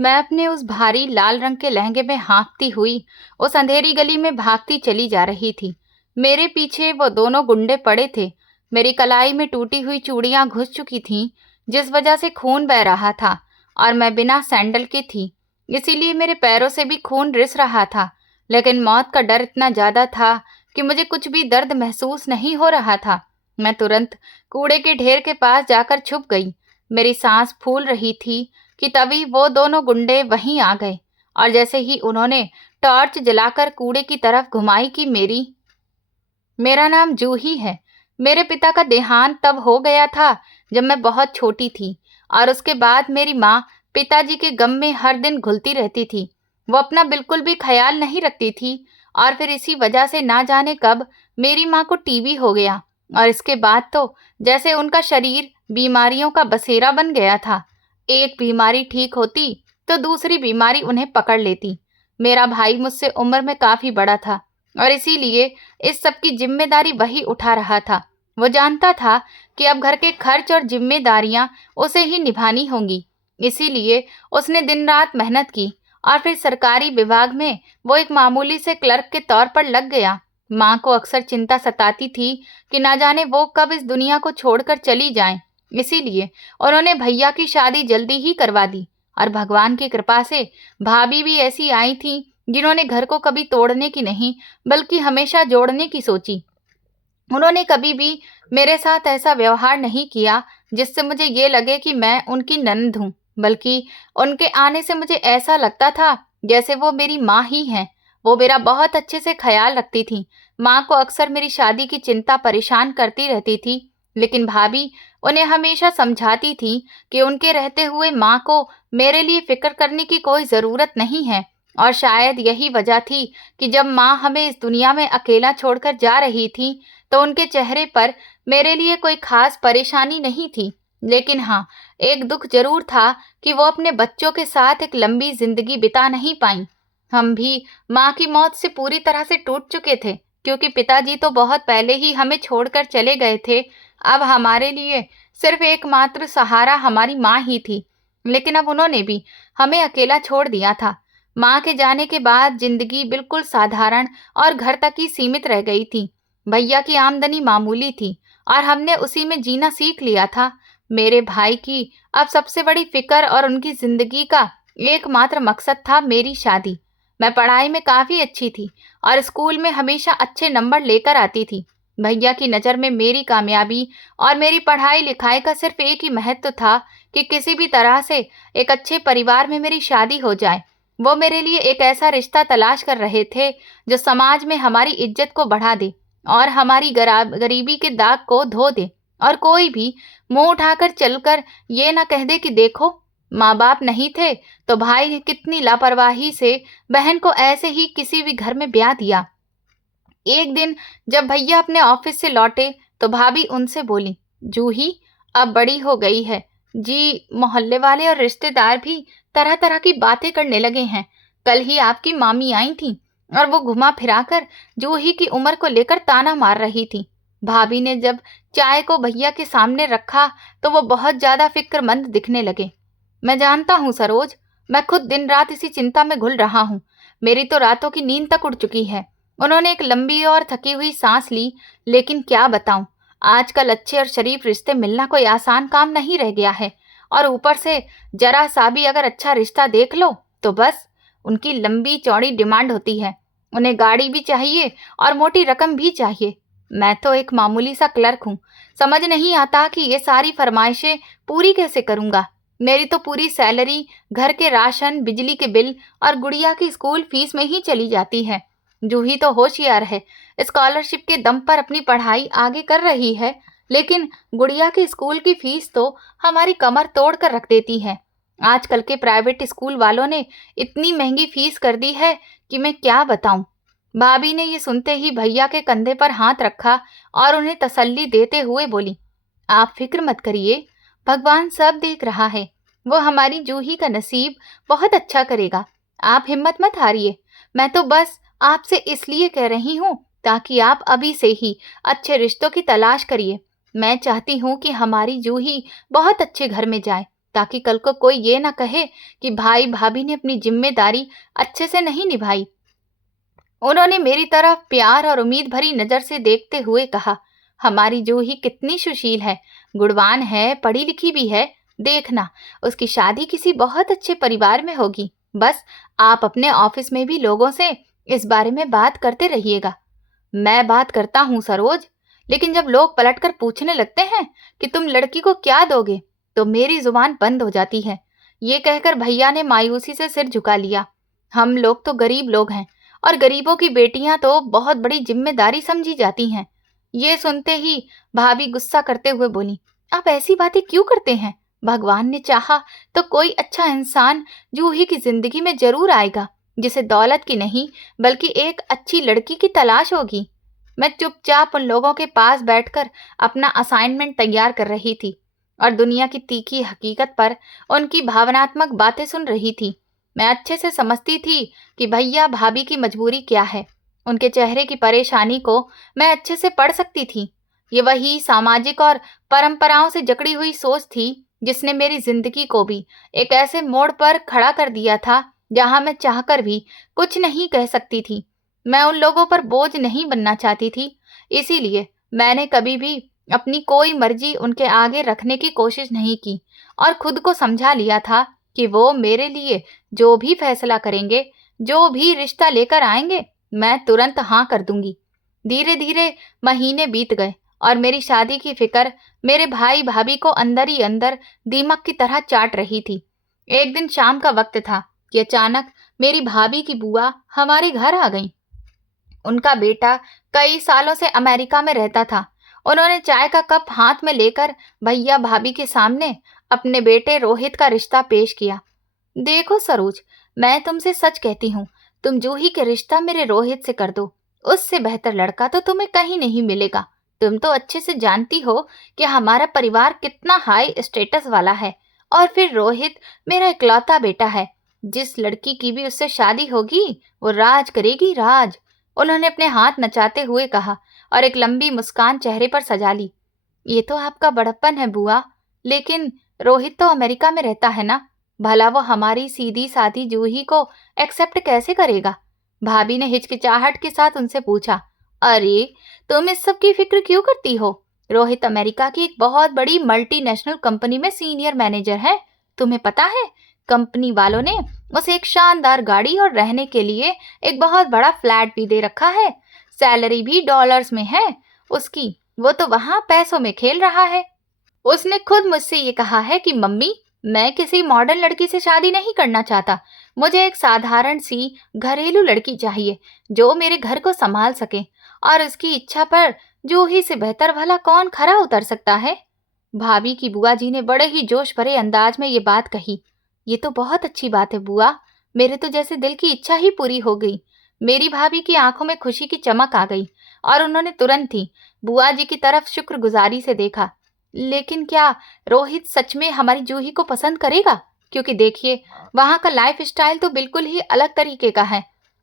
मैं अपने उस भारी लाल रंग के लहंगे में हाँफती हुई उस अंधेरी गली में भागती चली जा रही थी। मेरे पीछे वो दोनों गुंडे पड़े थे। मेरी कलाई में टूटी हुई चूड़ियां घुस चुकी थीं, जिस वजह से खून बह रहा था, और मैं बिना सैंडल की थी, इसीलिए मेरे पैरों से भी खून रिस रहा था। लेकिन मौत का डर इतना ज्यादा था कि मुझे कुछ भी दर्द महसूस नहीं हो रहा था। मैं तुरंत कूड़े के ढेर के पास जाकर छुप गई। मेरी सांस फूल रही थी कि तभी वो दोनों गुंडे वहीं आ गए, और जैसे ही उन्होंने टॉर्च जलाकर कूड़े की तरफ घुमाई कि मेरा नाम जूही है। मेरे पिता का देहांत तब हो गया था जब मैं बहुत छोटी थी, और उसके बाद मेरी माँ पिताजी के गम में हर दिन घुलती रहती थी। वो अपना बिल्कुल भी ख्याल नहीं रखती थी, और फिर इसी वजह से ना जाने कब मेरी माँ को टीबी हो गया, और इसके बाद तो जैसे उनका शरीर बीमारियों का बसेरा बन गया था। एक बीमारी ठीक होती तो दूसरी बीमारी उन्हें पकड़ लेती। मेरा भाई मुझसे उम्र में काफी बड़ा था, और इसीलिए इस सब की जिम्मेदारी वही उठा रहा था। वो जानता था कि अब घर के खर्च और जिम्मेदारियां उसे ही निभानी होंगी, इसीलिए उसने दिन रात मेहनत की, और फिर सरकारी विभाग में वो एक मामूली से क्लर्क के तौर पर लग गया। माँ को अक्सर चिंता सताती थी कि ना जाने वो कब इस दुनिया को छोड़कर चली जाएं। इसीलिए उन्होंने भैया की शादी जल्दी ही करवा दी, और भगवान की कृपा से भाभी भी ऐसी आई थी जिन्होंने घर को कभी तोड़ने की नहीं, बल्कि हमेशा जोड़ने की सोची। उन्होंने कभी भी मेरे साथ ऐसा व्यवहार नहीं किया जिससे मुझे ये लगे कि मैं उनकी ननद हूँ, बल्कि उनके आने से मुझे ऐसा लगता था जैसे वो मेरी माँ ही हैं। वो मेरा बहुत अच्छे से ख्याल रखती थी। माँ को अक्सर मेरी शादी की चिंता परेशान करती रहती थी, लेकिन भाभी उन्हें हमेशा समझाती थी कि उनके रहते हुए माँ को मेरे लिए फिक्र करने की कोई ज़रूरत नहीं है। और शायद यही वजह थी कि जब माँ हमें इस दुनिया में अकेला छोड़कर जा रही थी, तो उनके चेहरे पर मेरे लिए कोई खास परेशानी नहीं थी। लेकिन हाँ, एक दुख जरूर था कि वो अपने बच्चों के साथ एक लंबी जिंदगी बिता नहीं पाईं। हम भी माँ की मौत से पूरी तरह से टूट चुके थे, क्योंकि पिताजी तो बहुत पहले ही हमें छोड़कर चले गए थे। अब हमारे लिए सिर्फ एकमात्र सहारा हमारी माँ ही थी, लेकिन अब उन्होंने भी हमें अकेला छोड़ दिया था। माँ के जाने के बाद जिंदगी बिल्कुल साधारण और घर तक ही सीमित रह गई थी। भैया की आमदनी मामूली थी, और हमने उसी में जीना सीख लिया था। मेरे भाई की अब सबसे बड़ी फिक्र और उनकी जिंदगी का एकमात्र मकसद था मेरी शादी। मैं पढ़ाई में काफी अच्छी थी, और स्कूल में हमेशा अच्छे नंबर लेकर आती थी। भैया की नज़र में मेरी कामयाबी और मेरी पढ़ाई लिखाई का सिर्फ एक ही महत्व था कि किसी भी तरह से एक अच्छे परिवार में मेरी शादी हो जाए। वो मेरे लिए एक ऐसा रिश्ता तलाश कर रहे थे जो समाज में हमारी इज्जत को बढ़ा दे, और हमारी गरीबी के दाग को धो दे, और कोई भी मुंह उठाकर चलकर ये ना कह दे कि देखो, माँ बाप नहीं थे तो भाई ने कितनी लापरवाही से बहन को ऐसे ही किसी भी घर में ब्याह दिया। एक दिन जब भैया अपने ऑफिस से लौटे तो भाभी उनसे बोली, जूही अब बड़ी हो गई है जी। मोहल्ले वाले और रिश्तेदार भी तरह तरह की बातें करने लगे हैं। कल ही आपकी मामी आई थी, और वो घुमा फिराकर जूही की उम्र को लेकर ताना मार रही थी। भाभी ने जब चाय को भैया के सामने रखा तो वो बहुत ज्यादा फिक्रमंद दिखने लगे। मैं जानता हूँ सरोज, मैं खुद दिन रात इसी चिंता में घुल रहा हूँ। मेरी तो रातों की नींद तक उड़ चुकी है। उन्होंने एक लंबी और थकी हुई सांस ली। लेकिन क्या बताऊं, आजकल अच्छे और शरीफ रिश्ते मिलना कोई आसान काम नहीं रह गया है, और ऊपर से जरा सा भी अगर अच्छा रिश्ता देख लो तो बस उनकी लंबी चौड़ी डिमांड होती है। उन्हें गाड़ी भी चाहिए और मोटी रकम भी चाहिए। मैं तो एक मामूली सा क्लर्क हूँ। समझ नहीं आता कि ये सारी फरमाइशें पूरी कैसे करूँगा। मेरी तो पूरी सैलरी घर के राशन, बिजली के बिल और गुड़िया की स्कूल फीस में ही चली जाती है। जूही तो होशियार है, स्कॉलरशिप के दम पर अपनी पढ़ाई आगे कर रही है, लेकिन गुड़िया की स्कूल की फीस तो हमारी कमर तोड़ कर रख देती है। आजकल के प्राइवेट स्कूल वालों ने इतनी महंगी फीस कर दी है कि मैं क्या बताऊं। भाभी ने ये सुनते ही भैया के कंधे पर हाथ रखा और उन्हें तसल्ली देते हुए बोली, आप फिक्र मत करिए, भगवान सब देख रहा है। वो हमारी जूही का नसीब बहुत अच्छा करेगा। आप हिम्मत मत हारिए। मैं तो बस आपसे इसलिए कह रही हूँ ताकि आप अभी से ही अच्छे रिश्तों की तलाश करिए। मैं चाहती हूँ कि हमारी जूही बहुत अच्छे घर में जाए। ताकि कल को कोई ये ना कहे कि भाई भाभी ने अपनी जिम्मेदारी अच्छे से नहीं निभाई। उन्होंने मेरी तरफ प्यार और उम्मीद भरी नजर से देखते हुए कहा, हमारी जूही कितनी सुशील है, गुणवान है, पढ़ी लिखी भी है। देखना, उसकी शादी किसी बहुत अच्छे परिवार में होगी। बस आप अपने ऑफिस में भी लोगों से इस बारे में बात करते रहिएगा। मैं बात करता हूँ सरोज, लेकिन जब लोग पलटकर पूछने लगते हैं कि तुम लड़की को क्या दोगे, तो मेरी जुबान बंद हो जाती है। ये कहकर भैया ने मायूसी से सिर झुका लिया। हम लोग तो गरीब लोग हैं और गरीबों की बेटियां तो बहुत बड़ी जिम्मेदारी समझी जाती हैं। ये सुनते ही भाभी गुस्सा करते हुए बोली, आप ऐसी बातें क्यों करते हैं? भगवान ने चाहा तो कोई अच्छा इंसान जूही की जिंदगी में जरूर आएगा, जिसे दौलत की नहीं बल्कि एक अच्छी लड़की की तलाश होगी। मैं चुपचाप उन लोगों के पास बैठकर अपना असाइनमेंट तैयार कर रही थी और दुनिया की तीखी हकीकत पर उनकी भावनात्मक बातें सुन रही थी। मैं अच्छे से समझती थी कि भैया भाभी की मजबूरी क्या है। उनके चेहरे की परेशानी को मैं अच्छे से पढ़ सकती थी। ये वही सामाजिक और परंपराओं से जकड़ी हुई सोच थी जिसने मेरी जिंदगी को भी एक ऐसे मोड़ पर खड़ा कर दिया था जहां मैं चाहकर भी कुछ नहीं कह सकती थी। मैं उन लोगों पर बोझ नहीं बनना चाहती थी, इसीलिए मैंने कभी भी अपनी कोई मर्जी उनके आगे रखने की कोशिश नहीं की और खुद को समझा लिया था कि वो मेरे लिए जो भी फैसला करेंगे, जो भी रिश्ता लेकर आएंगे, मैं तुरंत हाँ कर दूंगी। धीरे धीरे महीने बीत गए और मेरी शादी की फिक्र मेरे भाई भाभी को अंदर ही अंदर दीमक की तरह चाट रही थी। एक दिन शाम का वक्त था कि अचानक मेरी भाभी की बुआ हमारे घर आ गई। उनका बेटा कई सालों से अमेरिका में रहता था। उन्होंने चाय का कप हाथ में लेकर भैया भाभी के सामने अपने बेटे रोहित का रिश्ता पेश किया। देखो सरोज, मैं तुमसे सच कहती हूँ, तुम जूही के रिश्ता मेरे रोहित से कर दो। उससे बेहतर लड़का तो तुम्हें कहीं नहीं मिलेगा। तुम तो अच्छे से जानती हो कि हमारा परिवार कितना हाई स्टेटस वाला है, और फिर रोहित मेरा इकलौता बेटा है। जिस लड़की की भी उससे शादी होगी वो राज करेगी, राज। उन्होंने अपने हाथ नचाते हुए कहा और एक लंबी मुस्कान चेहरे पर सजा ली। ये तो आपका बड़प्पन है बुआ, लेकिन रोहित तो अमेरिका में रहता है ना, भला वो हमारी सीधी सादी जूही को एक्सेप्ट कैसे करेगा? भाभी ने हिचकिचाहट के साथ उनसे पूछा। अरे, तुम इस सब की फिक्र क्यों करती हो? रोहित अमेरिका की एक बहुत बड़ी मल्टीनेशनल कंपनी में सीनियर मैनेजर है। तुम्हें पता है, कंपनी वालों ने उसे एक शानदार गाड़ी और रहने के लिए एक बहुत बड़ा फ्लैट भी दे रखा है। सैलरी भी डॉलर्स में है उसकी। वो तो वहां पैसों में खेल रहा है। उसने खुद मुझसे ये कहा है कि मम्मी, मैं किसी मॉडर्न लड़की से शादी नहीं करना चाहता। मुझे एक साधारण सी घरेलू लड़की चाहिए जो मेरे घर को संभाल सके, और उसकी इच्छा पर जूही से बेहतर भला कौन खरा उतर सकता है? भाभी की बुआ जी ने बड़े ही जोश भरे अंदाज में ये बात कही। ये तो बहुत अच्छी बात है बुआ, मेरे तो जैसे दिल की इच्छा ही पूरी हो गई। मेरी भाभी की आंखों में खुशी की चमक आ गई और उन्होंने तुरंत ही बुआ जी की तरफ शुक्रगुजारी से देखा। लेकिन क्या रोहित सच में हमारी जूही को पसंद करेगा? क्योंकि देखिए, वहां का लाइफ स्टाइल तो बिल्कुल ही अलग तरीके का है।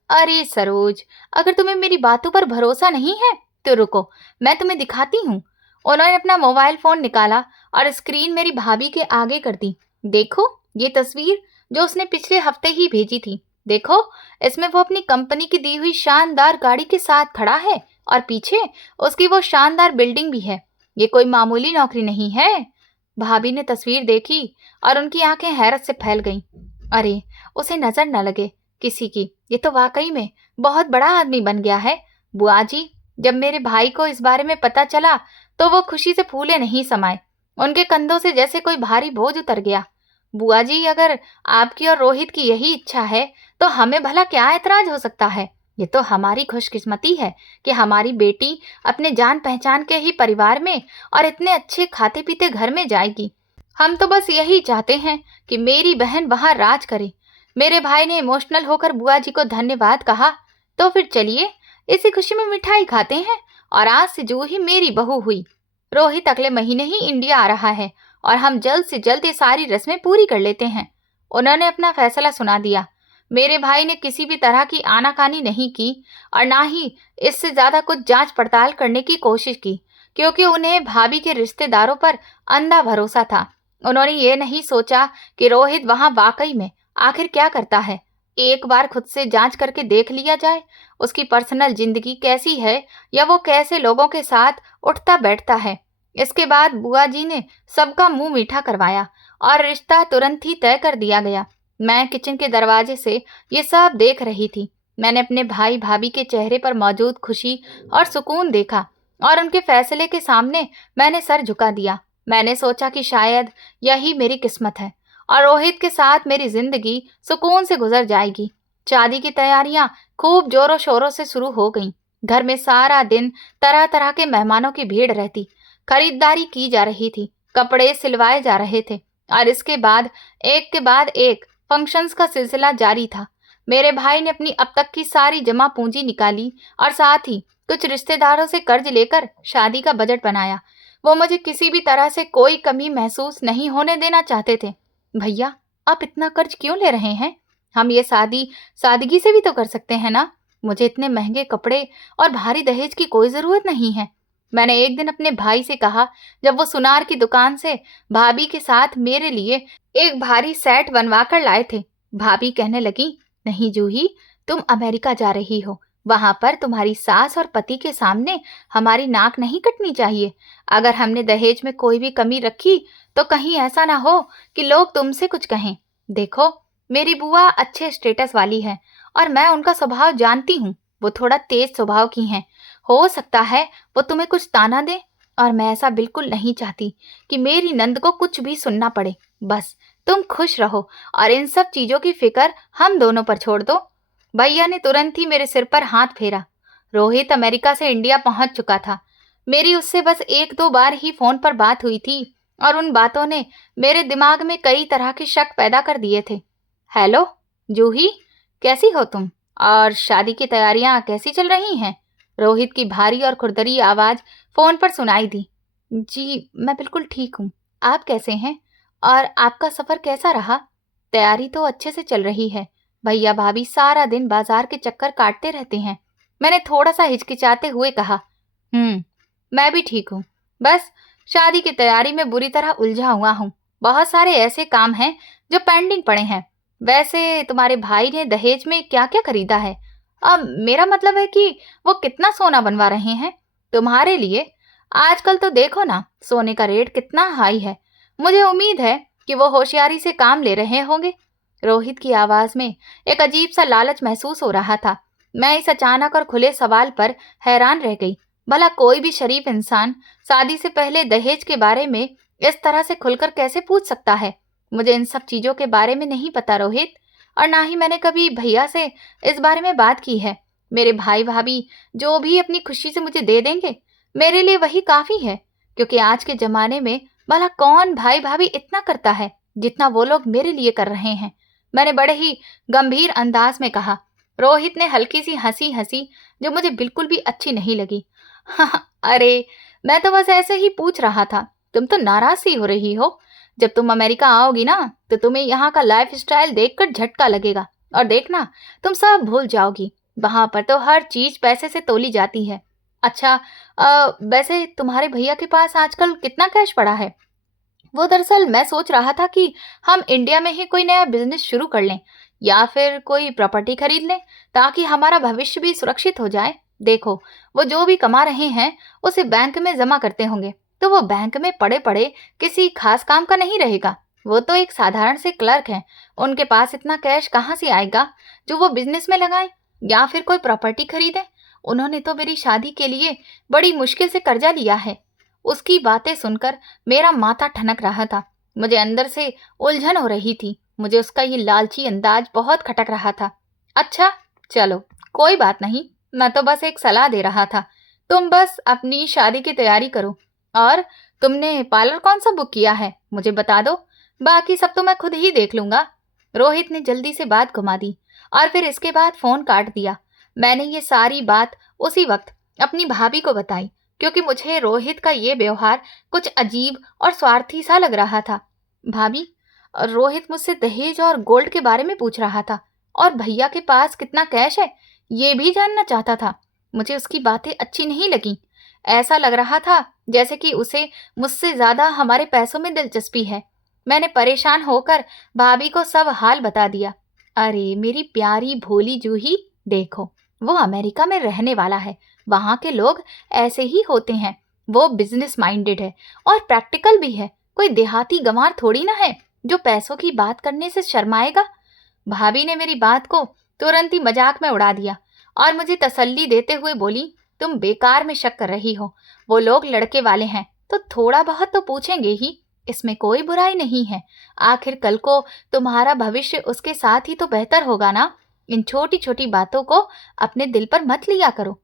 अरे सरोज, अगर तुम्हें मेरी बातों पर भरोसा नहीं है तो रुको, मैं तुम्हें दिखाती हूँ। उन्होंने अपना मोबाइल फोन निकाला और स्क्रीन मेरी भाभी के आगे कर दी। देखो, ये तस्वीर जो उसने पिछले हफ्ते ही भेजी थी। देखो, इसमें वो अपनी कंपनी की दी हुई शानदार गाड़ी के साथ खड़ा है और पीछे उसकी वो शानदार बिल्डिंग भी है। ये कोई मामूली नौकरी नहीं है। भाभी ने तस्वीर देखी और उनकी आंखें हैरत से फैल गईं। अरे, उसे नजर न लगे किसी की, ये तो वाकई में बहुत बड़ा आदमी बन गया है। बुआ जी, जब मेरे भाई को इस बारे में पता चला तो वो खुशी से फूले नहीं समाये। उनके कंधों से जैसे कोई भारी बोझ उतर गया। बुआ जी, अगर आपकी और रोहित की यही इच्छा है तो हमें भला क्या ऐतराज हो सकता है? ये तो हमारी खुशकिस्मती है कि हमारी बेटी अपने जान पहचान के ही परिवार में और इतने अच्छे खाते पीते घर में जाएगी। हम तो बस यही चाहते हैं कि मेरी बहन वहां राज करे। मेरे भाई ने इमोशनल होकर बुआ जी को धन्यवाद कहा। तो फिर चलिए, इसी खुशी में मिठाई खाते हैं, और आज से जूही मेरी बहू हुई। रोहित अगले महीने ही इंडिया आ रहा है और हम जल्द से जल्द ये सारी रस्में पूरी कर लेते हैं। उन्होंने अपना फैसला सुना दिया। मेरे भाई ने किसी भी तरह की आनाकानी नहीं की और ना ही इससे ज्यादा कुछ जांच पड़ताल करने की कोशिश की, क्योंकि उन्हें भाभी के रिश्तेदारों पर अंधा भरोसा था। उन्होंने ये नहीं सोचा कि रोहित वहां वाकई में आखिर क्या करता है। एक बार खुद से जांच करके देख लिया जाए, उसकी पर्सनल जिंदगी कैसी है या वो कैसे लोगों के साथ उठता बैठता है। इसके बाद बुआ जी ने सबका मुंह मीठा करवाया और रिश्ता तुरंत ही तय कर दिया गया। मैं किचन के दरवाजे से ये सब देख रही थी। मैंने अपने भाई भाभी के चेहरे पर मौजूद खुशी और सुकून देखा और उनके फैसले के सामने मैंने सर झुका दिया। मैंने सोचा कि शायद यही मेरी किस्मत है और रोहित के साथ मेरी जिंदगी सुकून से गुजर जाएगी। शादी की तैयारियां खूब जोरों शोरों से शुरू हो गईं। घर में सारा दिन तरह तरह के मेहमानों की भीड़ रहती। खरीदारी की जा रही थी, कपड़े सिलवाए जा रहे थे और इसके बाद एक के बाद एक फंक्शंस का सिलसिला जारी था। मेरे भाई ने अपनी अब तक की सारी जमा पूंजी निकाली और साथ ही कुछ रिश्तेदारों से कर्ज लेकर शादी का बजट बनाया। वो मुझे किसी भी तरह से कोई कमी महसूस नहीं होने देना चाहते थे। भैया, आप इतना कर्ज क्यों ले रहे हैं? हम ये शादी सादगी से भी तो कर सकते हैं ना। मुझे इतने महंगे कपड़े और भारी दहेज की कोई जरूरत नहीं है, मैंने एक दिन अपने भाई से कहा जब वो सुनार की दुकान से भाभी के साथ मेरे लिए एक भारी सेट बनवा कर लाए थे। भाभी कहने लगी, नहीं जूही, तुम अमेरिका जा रही हो, वहां पर तुम्हारी सास और पति के सामने हमारी नाक नहीं कटनी चाहिए। अगर हमने दहेज में कोई भी कमी रखी तो कहीं ऐसा ना हो कि लोग तुमसे कुछ कहें। देखो, मेरी बुआ अच्छे स्टेटस वाली है और मैं उनका स्वभाव जानती हूँ। वो थोड़ा तेज स्वभाव की हैं। हो सकता है वो तुम्हें कुछ ताना दे और मैं ऐसा बिल्कुल नहीं चाहती कि मेरी नंद को कुछ भी सुनना पड़े। बस तुम खुश रहो और इन सब चीजों की फिक्र हम दोनों पर छोड़ दो। भैया ने तुरंत ही मेरे सिर पर हाथ फेरा। रोहित अमेरिका से इंडिया पहुंच चुका था। मेरी उससे बस एक दो बार ही फोन पर बात हुई थी और उन बातों ने मेरे दिमाग में कई तरह के शक पैदा कर दिए थे। हेलो जूही, कैसी हो तुम? और शादी की तैयारियां कैसी चल रही हैं? रोहित की भारी और खुरदरी आवाज फोन पर सुनाई दी। जी मैं बिल्कुल ठीक हूँ, आप कैसे हैं? और आपका सफर कैसा रहा? तैयारी तो अच्छे से चल रही है। भैया भाभी सारा दिन बाजार के चक्कर काटते रहते हैं। मैंने थोड़ा सा हिचकिचाते हुए कहा। मैं भी ठीक हूँ, बस शादी की तैयारी में बुरी तरह उलझा हुआ हूँ। बहुत सारे ऐसे काम हैं जो पेंडिंग पड़े हैं। वैसे तुम्हारे भाई ने दहेज में क्या क्या खरीदा है? अब मेरा मतलब है कि वो कितना सोना बनवा रहे हैं तुम्हारे लिए? आजकल तो देखो ना, सोने का रेट कितना हाई है। मुझे उम्मीद है कि वो होशियारी से काम ले रहे होंगे। रोहित की आवाज में एक अजीब सा लालच महसूस हो रहा था। मैं इस अचानक और खुले सवाल पर हैरान रह गई। भला कोई भी शरीफ इंसान शादी से पहले दहेज के बारे में इस तरह से खुलकर कैसे पूछ सकता है? मुझे इन सब चीजों के बारे में नहीं पता रोहित, और ना ही मैंने कभी भैया से इस बारे में बात की है। मेरे भाई भाभी जो भी अपनी खुशी से मुझे दे देंगे, मेरे लिए वही काफी है। क्योंकि आज के जमाने में भला कौन भाई भाभी इतना करता है जितना वो लोग मेरे लिए कर रहे हैं? मैंने बड़े ही गंभीर अंदाज में कहा। रोहित ने हल्की सी हंसी हंसी जो मुझे बिल्कुल भी अच्छी नहीं लगी। अरे, मैं तो बस ऐसे ही पूछ रहा था। तुम तो नाराज सी हो रही हो। जब तुम अमेरिका आओगी ना तो तुम्हें यहाँ का लाइफ स्टाइल देखकर झटका लगेगा और देखना तुम सब भूल जाओगी। वहां पर तो हर चीज पैसे से तोली जाती है। अच्छा, वैसे तुम्हारे भैया के पास आजकल कितना कैश पड़ा है? वो दरअसल मैं सोच रहा था कि हम इंडिया में ही कोई नया बिजनेस शुरू कर लें या फिर कोई प्रॉपर्टी खरीद लें ताकि हमारा भविष्य भी सुरक्षित हो जाए। देखो, वो जो भी कमा रहे हैं उसे बैंक में जमा करते होंगे, तो वो बैंक में पड़े पड़े किसी खास काम का नहीं रहेगा। वो तो एक साधारण से क्लर्क हैं। उनके पास इतना कैश कहाँ से आएगा जो वो बिजनेस में लगाएं या फिर कोई प्रॉपर्टी खरीदें? उन्होंने तो मेरी शादी के लिए बड़ी मुश्किल से कर्जा लिया है। उसकी बातें सुनकर मेरा माथा ठनक रहा था। मुझे अंदर से उलझन हो रही थी। मुझे उसका ये लालची अंदाज बहुत खटक रहा था। अच्छा चलो, कोई बात नहीं, मैं तो बस एक सलाह दे रहा था। तुम बस अपनी शादी की तैयारी करो। और तुमने पार्लर कौन सा बुक किया है मुझे बता दो, बाकी सब तो मैं खुद ही देख लूंगा। रोहित ने जल्दी से बात घुमा दी और फिर इसके बाद फोन काट दिया। मैंने ये सारी बात उसी वक्त अपनी भाभी को बताई क्योंकि मुझे रोहित का ये व्यवहार कुछ अजीब और स्वार्थी सा लग रहा था। भाभी, रोहित मुझसे दहेज और गोल्ड के बारे में पूछ रहा था और भैया के पास कितना कैश है ये भी जानना चाहता था। मुझे उसकी बातें अच्छी नहीं लगी। ऐसा लग रहा था जैसे कि उसे मुझसे ज्यादा हमारे पैसों में दिलचस्पी है। मैंने परेशान होकर भाभी को सब हाल बता दिया। अरे मेरी प्यारी भोली जूही, देखो वो अमेरिका में रहने वाला है, वहां के लोग ऐसे ही होते हैं। वो बिजनेस माइंडेड है और प्रैक्टिकल भी है, कोई देहाती गंवार थोड़ी ना है जो पैसों की बात करने से शर्माएगा। भाभी ने मेरी बात को तुरंत ही मजाक में उड़ा दिया और मुझे तसल्ली देते हुए बोली, तुम बेकार में शक कर रही हो, वो लोग लड़के वाले हैं तो थोड़ा बहुत तो पूछेंगे ही, इसमें कोई बुराई नहीं है। आखिर कल को तुम्हारा भविष्य उसके साथ ही तो बेहतर होगा ना। इन छोटी छोटी बातों को अपने दिल पर मत लिया करो।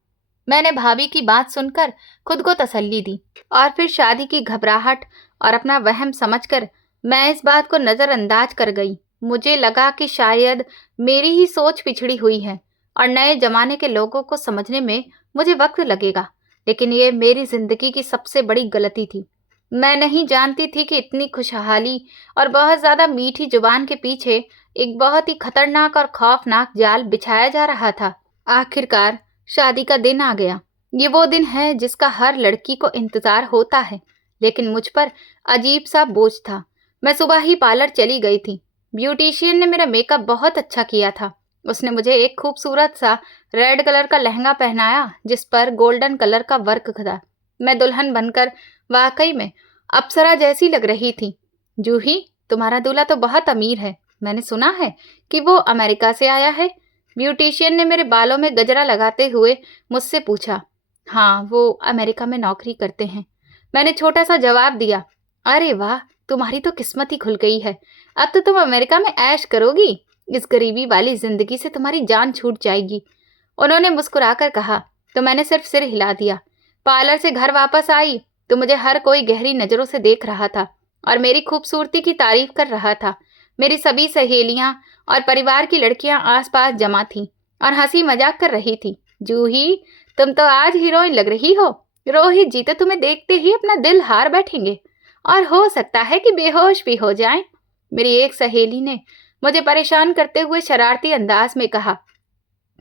मैंने भाभी की बात सुनकर खुद को तसल्ली दी और फिर शादी की घबराहट और अपना वहम समझकर मैं इस बात को नजरअंदाज कर गई। मुझे लगा कि शायद मेरी ही सोच पिछड़ी हुई है और नए जमाने के लोगों को समझने में मुझे वक्त लगेगा, लेकिन ये मेरी जिंदगी की सबसे बड़ी गलती थी। मैं नहीं जानती थी कि इतनी खुशहाली और बहुत ज्यादा मीठी जुबान के पीछे एक बहुत ही खतरनाक और खौफनाक जाल बिछाया जा रहा था। आखिरकार शादी का दिन आ गया। ये वो दिन है जिसका हर लड़की को इंतजार होता है, लेकिन मुझ पर अजीब सा बोझ था। मैं सुबह ही पार्लर चली गई थी। ब्यूटिशियन ने मेरा मेकअप बहुत अच्छा किया था। उसने मुझे एक खूबसूरत सा रेड कलर का लहंगा पहनाया जिस पर गोल्डन कलर का वर्क था। मैं दुल्हन बनकर वाकई में अप्सरा जैसी लग रही थी। जूही, तुम्हारा दूल्हा तो बहुत अमीर है, मैंने सुना है कि वो अमेरिका से आया है। ब्यूटिशियन ने मेरे बालों में गजरा लगाते हुए मुझसे पूछा। हाँ, वो अमेरिका में नौकरी करते हैं, मैंने छोटा सा जवाब दिया। अरे वाह, तुम्हारी तो किस्मत ही खुल गई है, अब तो तुम अमेरिका में ऐश करोगी, इस गरीबी वाली जिंदगी से तुम्हारी जान छूट जाएगी। उन्होंने मुस्कुराकर कहा तो मैंने सिर्फ सिर हिला दिया। पार्लर से घर वापस आई तो मुझे हर कोई गहरी नजरों से देख रहा था और मेरी खूबसूरती की तारीफ कर रहा था। मेरी सभी सहेलियां और परिवार की लड़कियां आसपास जमा थीं और हंसी मजाक कर रही थी। जूही, तुम तो आज हीरोइन लग रही हो, रोहित जी तो तुम्हें देखते ही अपना दिल हार बैठेंगे और हो सकता है कि बेहोश भी हो जाएं। मेरी एक सहेली ने मुझे परेशान करते हुए शरारती अंदाज में कहा।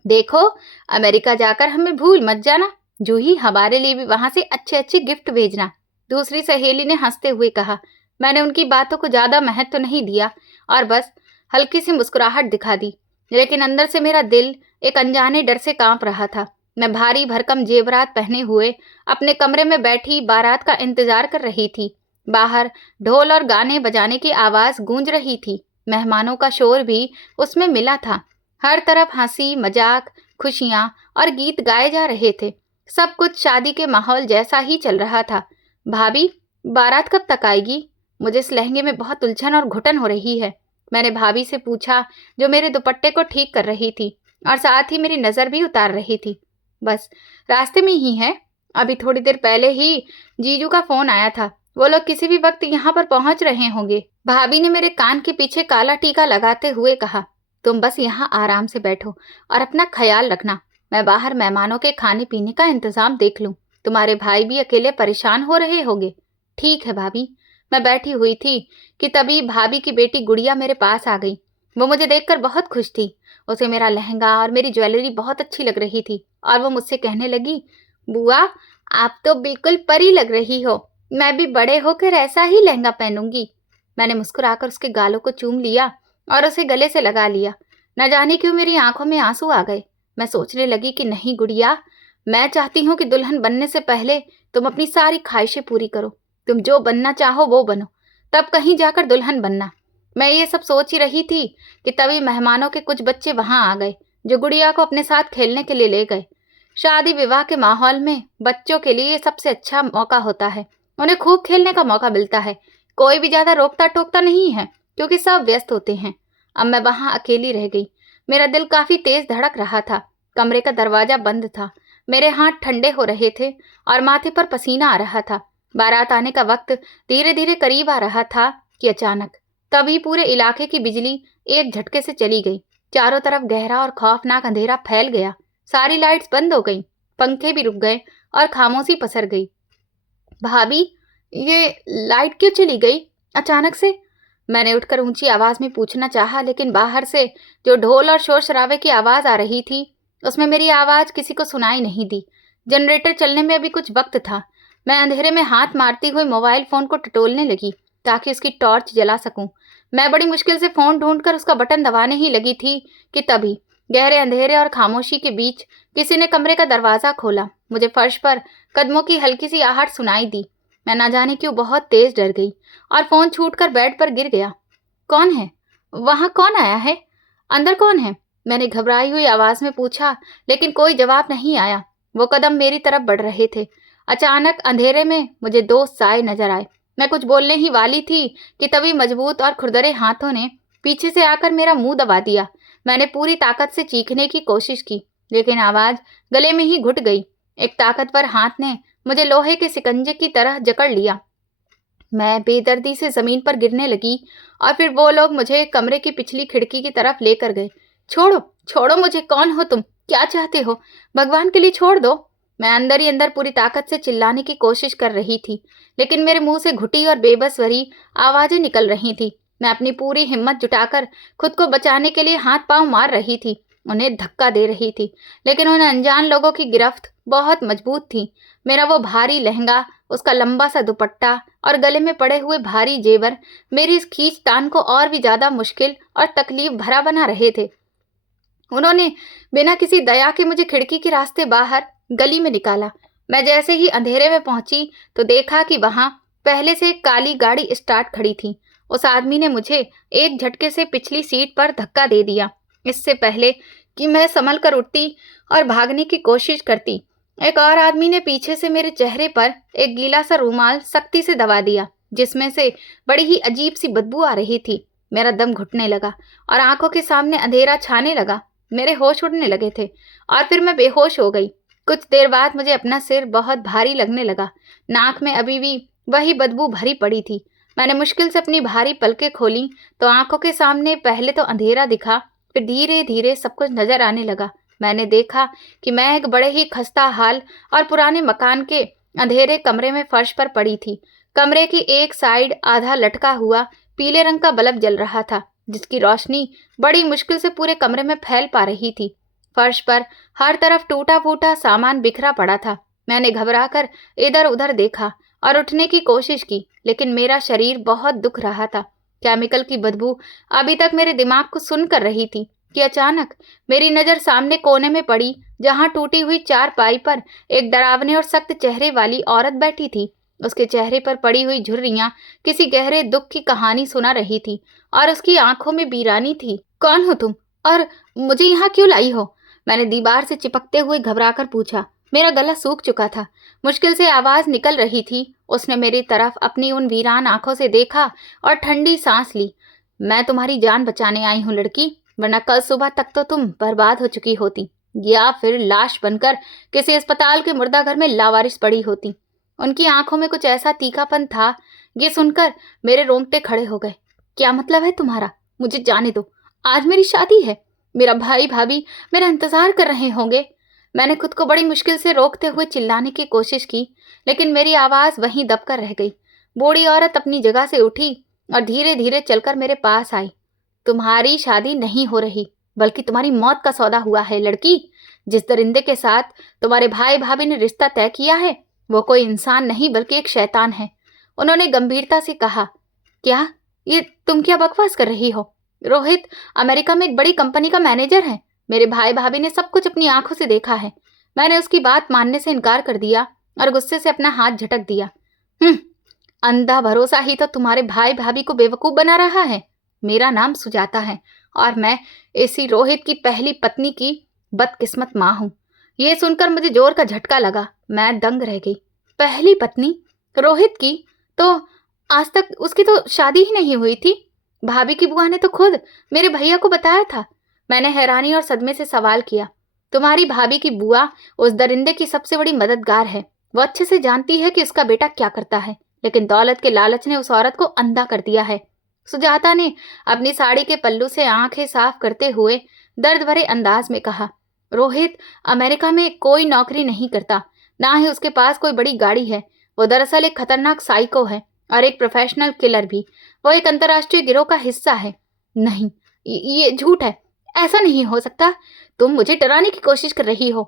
देखो, अमेरिका जाकर हमें भूल मत जाना, जूही हमारे लिए भी वहां से अच्छे अच्छे गिफ्ट भेजना। दूसरी सहेली ने हंसते हुए कहा। मैंने उनकी बातों को ज्यादा महत्व नहीं दिया और बस हल्की सी मुस्कुराहट दिखा दी, लेकिन अंदर से मेरा दिल एक अनजाने डर से कांप रहा था। मैं भारी भरकम जेवरात पहने हुए अपने कमरे में बैठी बारात का इंतजार कर रही थी। बाहर ढोल और गाने बजाने की आवाज गूंज रही थी। मेहमानों का शोर भी उसमें मिला था। हर तरफ हंसी मजाक, खुशियां और गीत गाए जा रहे थे। सब कुछ शादी के माहौल जैसा ही चल रहा था। भाभी, बारात कब तक आएगी? मुझे इस लहंगे में बहुत उलझन और घुटन हो रही है, मैंने भाभी से पूछा, जो मेरे दुपट्टे को ठीक कर रही थी और साथ ही मेरी नजर भी उतार रही थी। बस रास्ते में ही है, अभी थोड़ी देर पहले ही जीजू का फोन आया था, वो लोग किसी भी वक्त यहाँ पर पहुंच रहे होंगे। भाभी ने मेरे कान के पीछे काला टीका लगाते हुए कहा। तुम बस यहाँ आराम से बैठो और अपना ख्याल रखना, मैं बाहर मेहमानों के खाने पीने का इंतजाम देख लूं। तुम्हारे भाई भी अकेले परेशान हो रहे होंगे। ठीक है भाभी। मैं बैठी हुई थी कि तभी भाभी की बेटी गुड़िया मेरे पास आ गई। वो मुझे देखकर बहुत खुश थी। उसे मेरा लहंगा और मेरी ज्वेलरी बहुत अच्छी लग रही थी और वो मुझसे कहने लगी, बुआ आप तो बिल्कुल परी लग रही हो, मैं भी बड़े होकर ऐसा ही लहंगा पहनूंगी। मैंने मुस्कुराकर उसके गालों को चूम लिया और उसे गले से लगा लिया। न जाने क्यों मेरी आंखों में आंसू आ गए। मैं सोचने लगी कि नहीं गुड़िया, मैं चाहती हूँ कि दुल्हन बनने से पहले तुम अपनी सारी ख्वाहिशें पूरी करो। तुम जो बनना चाहो वो बनो, तब कहीं जाकर दुल्हन बनना। मैं ये सब सोच ही रही थी कि तभी मेहमानों के कुछ बच्चे वहां आ गए जो गुड़िया को अपने साथ खेलने के लिए ले गए। शादी विवाह के माहौल में बच्चों के लिए सबसे अच्छा मौका होता है, उन्हें खूब खेलने का मौका मिलता है। कोई भी ज्यादा रोकता टोकता नहीं है क्योंकि सब व्यस्त होते हैं। अब मैं वहां अकेली रह गई। मेरा दिल काफी तेज धड़क रहा था। कमरे का दरवाजा बंद था, मेरे हाथ ठंडे हो रहे थे और माथे पर पसीना आ रहा था। बारात आने का वक्त धीरे धीरे करीब आ रहा था कि अचानक तभी पूरे इलाके की बिजली एक झटके से चली गई। चारों तरफ गहरा और खौफनाक अंधेरा फैल गया। सारी लाइट्स बंद हो गईं, पंखे भी रुक गए और खामोशी पसर गई। भाभी, ये लाइट क्यों चली गई अचानक से? मैंने उठकर ऊंची आवाज में पूछना चाहा, लेकिन बाहर से जो ढोल और शोर शराबे की आवाज आ रही थी उसमें मेरी आवाज किसी को सुनाई नहीं दी। जनरेटर चलने में अभी कुछ वक्त था। मैं अंधेरे में हाथ मारती हुई मोबाइल फोन को टटोलने लगी। ताकि उसकी टॉर्च जला सकूं। मैं बड़ी मुश्किल से फोन ढूंढकर उसका बटन दबाने ही लगी थी कि तभी गहरे अंधेरे और खामोशी के बीच किसी ने कमरे का दरवाजा खोला। मुझे फर्श पर कदमों की हल्की सी आहट सुनाई दी। मैं ना जाने क्यों बहुत तेज डर गई और फोन छूटकर बेड पर गिर गया। कौन है? वहां कौन आया है? अंदर कौन है? मैंने घबराई हुई आवाज में पूछा, लेकिन कोई जवाब नहीं आया। वो कदम मेरी तरफ बढ़ रहे थे। अचानक अंधेरे में मुझे दो साए नजर आए। मैं कुछ बोलने ही वाली थी कि तभी मजबूत और खुरदरे हाथों ने पीछे से आकर मेरा मुंह दबा दिया। मैंने पूरी ताकत से चीखने की कोशिश की, लेकिन आवाज गले में ही घुट गई। एक ताकतवर हाथ ने मुझे लोहे के शिकंजे की तरह जकड़ लिया। मैं बेदर्दी से जमीन पर गिरने लगी और फिर वो लोग मुझे कमरे की पिछली खिड़की की तरफ लेकर गए। छोड़ो, छोड़ो मुझे, कौन हो तुम? क्या चाहते हो? भगवान के लिए छोड़ दो। मैं अंदर ही अंदर पूरी ताकत से चिल्लाने की कोशिश कर रही थी, लेकिन मेरे मुंह से घुटी और बेबस भरी आवाजें निकल रही थी। मैं अपनी पूरी हिम्मत जुटाकर खुद को बचाने के लिए हाथ पांव मार रही थी, उन्हें धक्का दे रही थी, लेकिन उन अनजान लोगों की गिरफ्त बहुत मजबूत थी। मेरा वो भारी लहंगा, उसका लंबा सा दुपट्टा और गले में पड़े हुए भारी जेवर मेरी इस खींचतान को और भी ज्यादा मुश्किल और तकलीफ भरा बना रहे थे। उन्होंने बिना किसी दया के मुझे खिड़की के रास्ते बाहर गली में निकाला। मैं जैसे ही अंधेरे में पहुंची तो देखा कि वहां पहले से एक काली गाड़ी स्टार्ट खड़ी थी। उस आदमी ने मुझे एक झटके से पिछली सीट पर धक्का दे दिया। इससे पहले कि मैं संभल कर उठती और भागने की कोशिश करती, एक और आदमी ने पीछे से मेरे चेहरे पर एक गीला सा रूमाल सख्ती से दबा दिया, जिसमें से बड़ी ही अजीब सी बदबू आ रही थी। मेरा दम घुटने लगा और आंखों के सामने अंधेरा छाने लगा। मेरे होश उड़ने लगे थे और फिर मैं बेहोश हो गई। कुछ देर बाद मुझे अपना सिर बहुत भारी लगने लगा। नाक में अभी भी वही बदबू भरी पड़ी थी। मैंने मुश्किल से अपनी भारी पलकें खोली तो आंखों के सामने पहले तो अंधेरा दिखा, फिर धीरे धीरे सब कुछ नजर आने लगा। मैंने देखा कि मैं एक बड़े ही खस्ता हाल और पुराने मकान के अंधेरे कमरे में फर्श पर पड़ी थी। कमरे की एक साइड आधा लटका हुआ पीले रंग का बल्ब जल रहा था, जिसकी रोशनी बड़ी मुश्किल से पूरे कमरे में फैल पा रही थी। फर्श पर हर तरफ टूटा फूटा सामान बिखरा पड़ा था। मैंने घबराकर इधर उधर देखा और उठने की कोशिश की, लेकिन मेरा शरीर बहुत दुख रहा था। केमिकल की बदबू अभी तक मेरे दिमाग को सुन कर रही थी कि अचानक मेरी नजर सामने कोने में पड़ी, जहां टूटी हुई चारपाई पर एक डरावने और सख्त चेहरे वाली औरत बैठी थी। उसके चेहरे पर पड़ी हुई झुर्रियां किसी गहरे दुख की कहानी सुना रही थी और उसकी आंखों में बीरानी थी। कौन हो तुम और मुझे यहाँ क्यों लाई हो? मैंने दीवार से चिपकते हुए घबराकर पूछा। मेरा गला सूख चुका था, मुश्किल से आवाज निकल रही थी। उसने मेरी तरफ अपनी उन वीरान आंखों से देखा और ठंडी सांस ली। मैं तुम्हारी जान बचाने आई हूँ लड़की, वरना कल सुबह तक तो तुम बर्बाद हो चुकी होती या फिर लाश बनकर किसी अस्पताल के मुर्दाघर में लावारिस पड़ी होती। उनकी आंखों में कुछ ऐसा तीखापन था, ये सुनकर मेरे रोंगटे खड़े हो गए। क्या मतलब है तुम्हारा? मुझे जाने दो, आज मेरी शादी है। मेरा भाई भाभी मेरा इंतजार कर रहे होंगे। मैंने खुद को बड़ी मुश्किल से रोकते हुए चिल्लाने की कोशिश की, लेकिन मेरी आवाज वहीं दबकर रह गई। बूढ़ी औरत अपनी जगह से उठी और धीरे धीरे चलकर मेरे पास आई। तुम्हारी शादी नहीं हो रही, बल्कि तुम्हारी मौत का सौदा हुआ है लड़की। जिस दरिंदे के साथ तुम्हारे भाई भाभी ने रिश्ता तय किया है, वो कोई इंसान नहीं बल्कि एक शैतान है। उन्होंने गंभीरता से कहा। क्या ये तुम क्या बकवास कर रही हो? रोहित अमेरिका में एक बड़ी कंपनी का मैनेजर है। मेरे भाई भाभी ने सब कुछ अपनी आंखों से देखा है। मैंने उसकी बात मानने से इनकार कर दिया और गुस्से से अपना हाथ झटक दिया। अंधा भरोसा ही तो तुम्हारे भाई भाभी को बेवकूफ बना रहा है। मेरा नाम सुजाता है और मैं इसी रोहित की पहली पत्नी की बदकिस्मत माँ हूँ। ये सुनकर मुझे जोर का झटका लगा। मैं दंग रह गई। पहली पत्नी रोहित की? तो आज तक उसकी तो शादी ही नहीं हुई थी। भाभी की बुआ ने तो खुद मेरे भैया को बताया था। मैंने हैरानी और सदमे से सवाल किया। तुम्हारी भाभी की बुआ उस दरिंदे की सबसे बड़ी मददगार है। वो अच्छे से जानती है कि उसका बेटा क्या करता है, लेकिन दौलत के लालच ने उस औरत को अंधा कर दिया है। सुजाता ने अपनी साड़ी के पल्लू से आंखें साफ करते हुए दर्द भरे अंदाज में कहा। रोहित अमेरिका में कोई नौकरी नहीं करता, ना ही उसके पास कोई बड़ी गाड़ी है। वो दरअसल एक खतरनाक साइको है और एक प्रोफेशनल किलर भी। वो एक अंतर्राष्ट्रीय गिरोह का हिस्सा है। नहीं, ये झूठ है, ऐसा नहीं हो सकता। तुम मुझे डराने की कोशिश कर रही हो।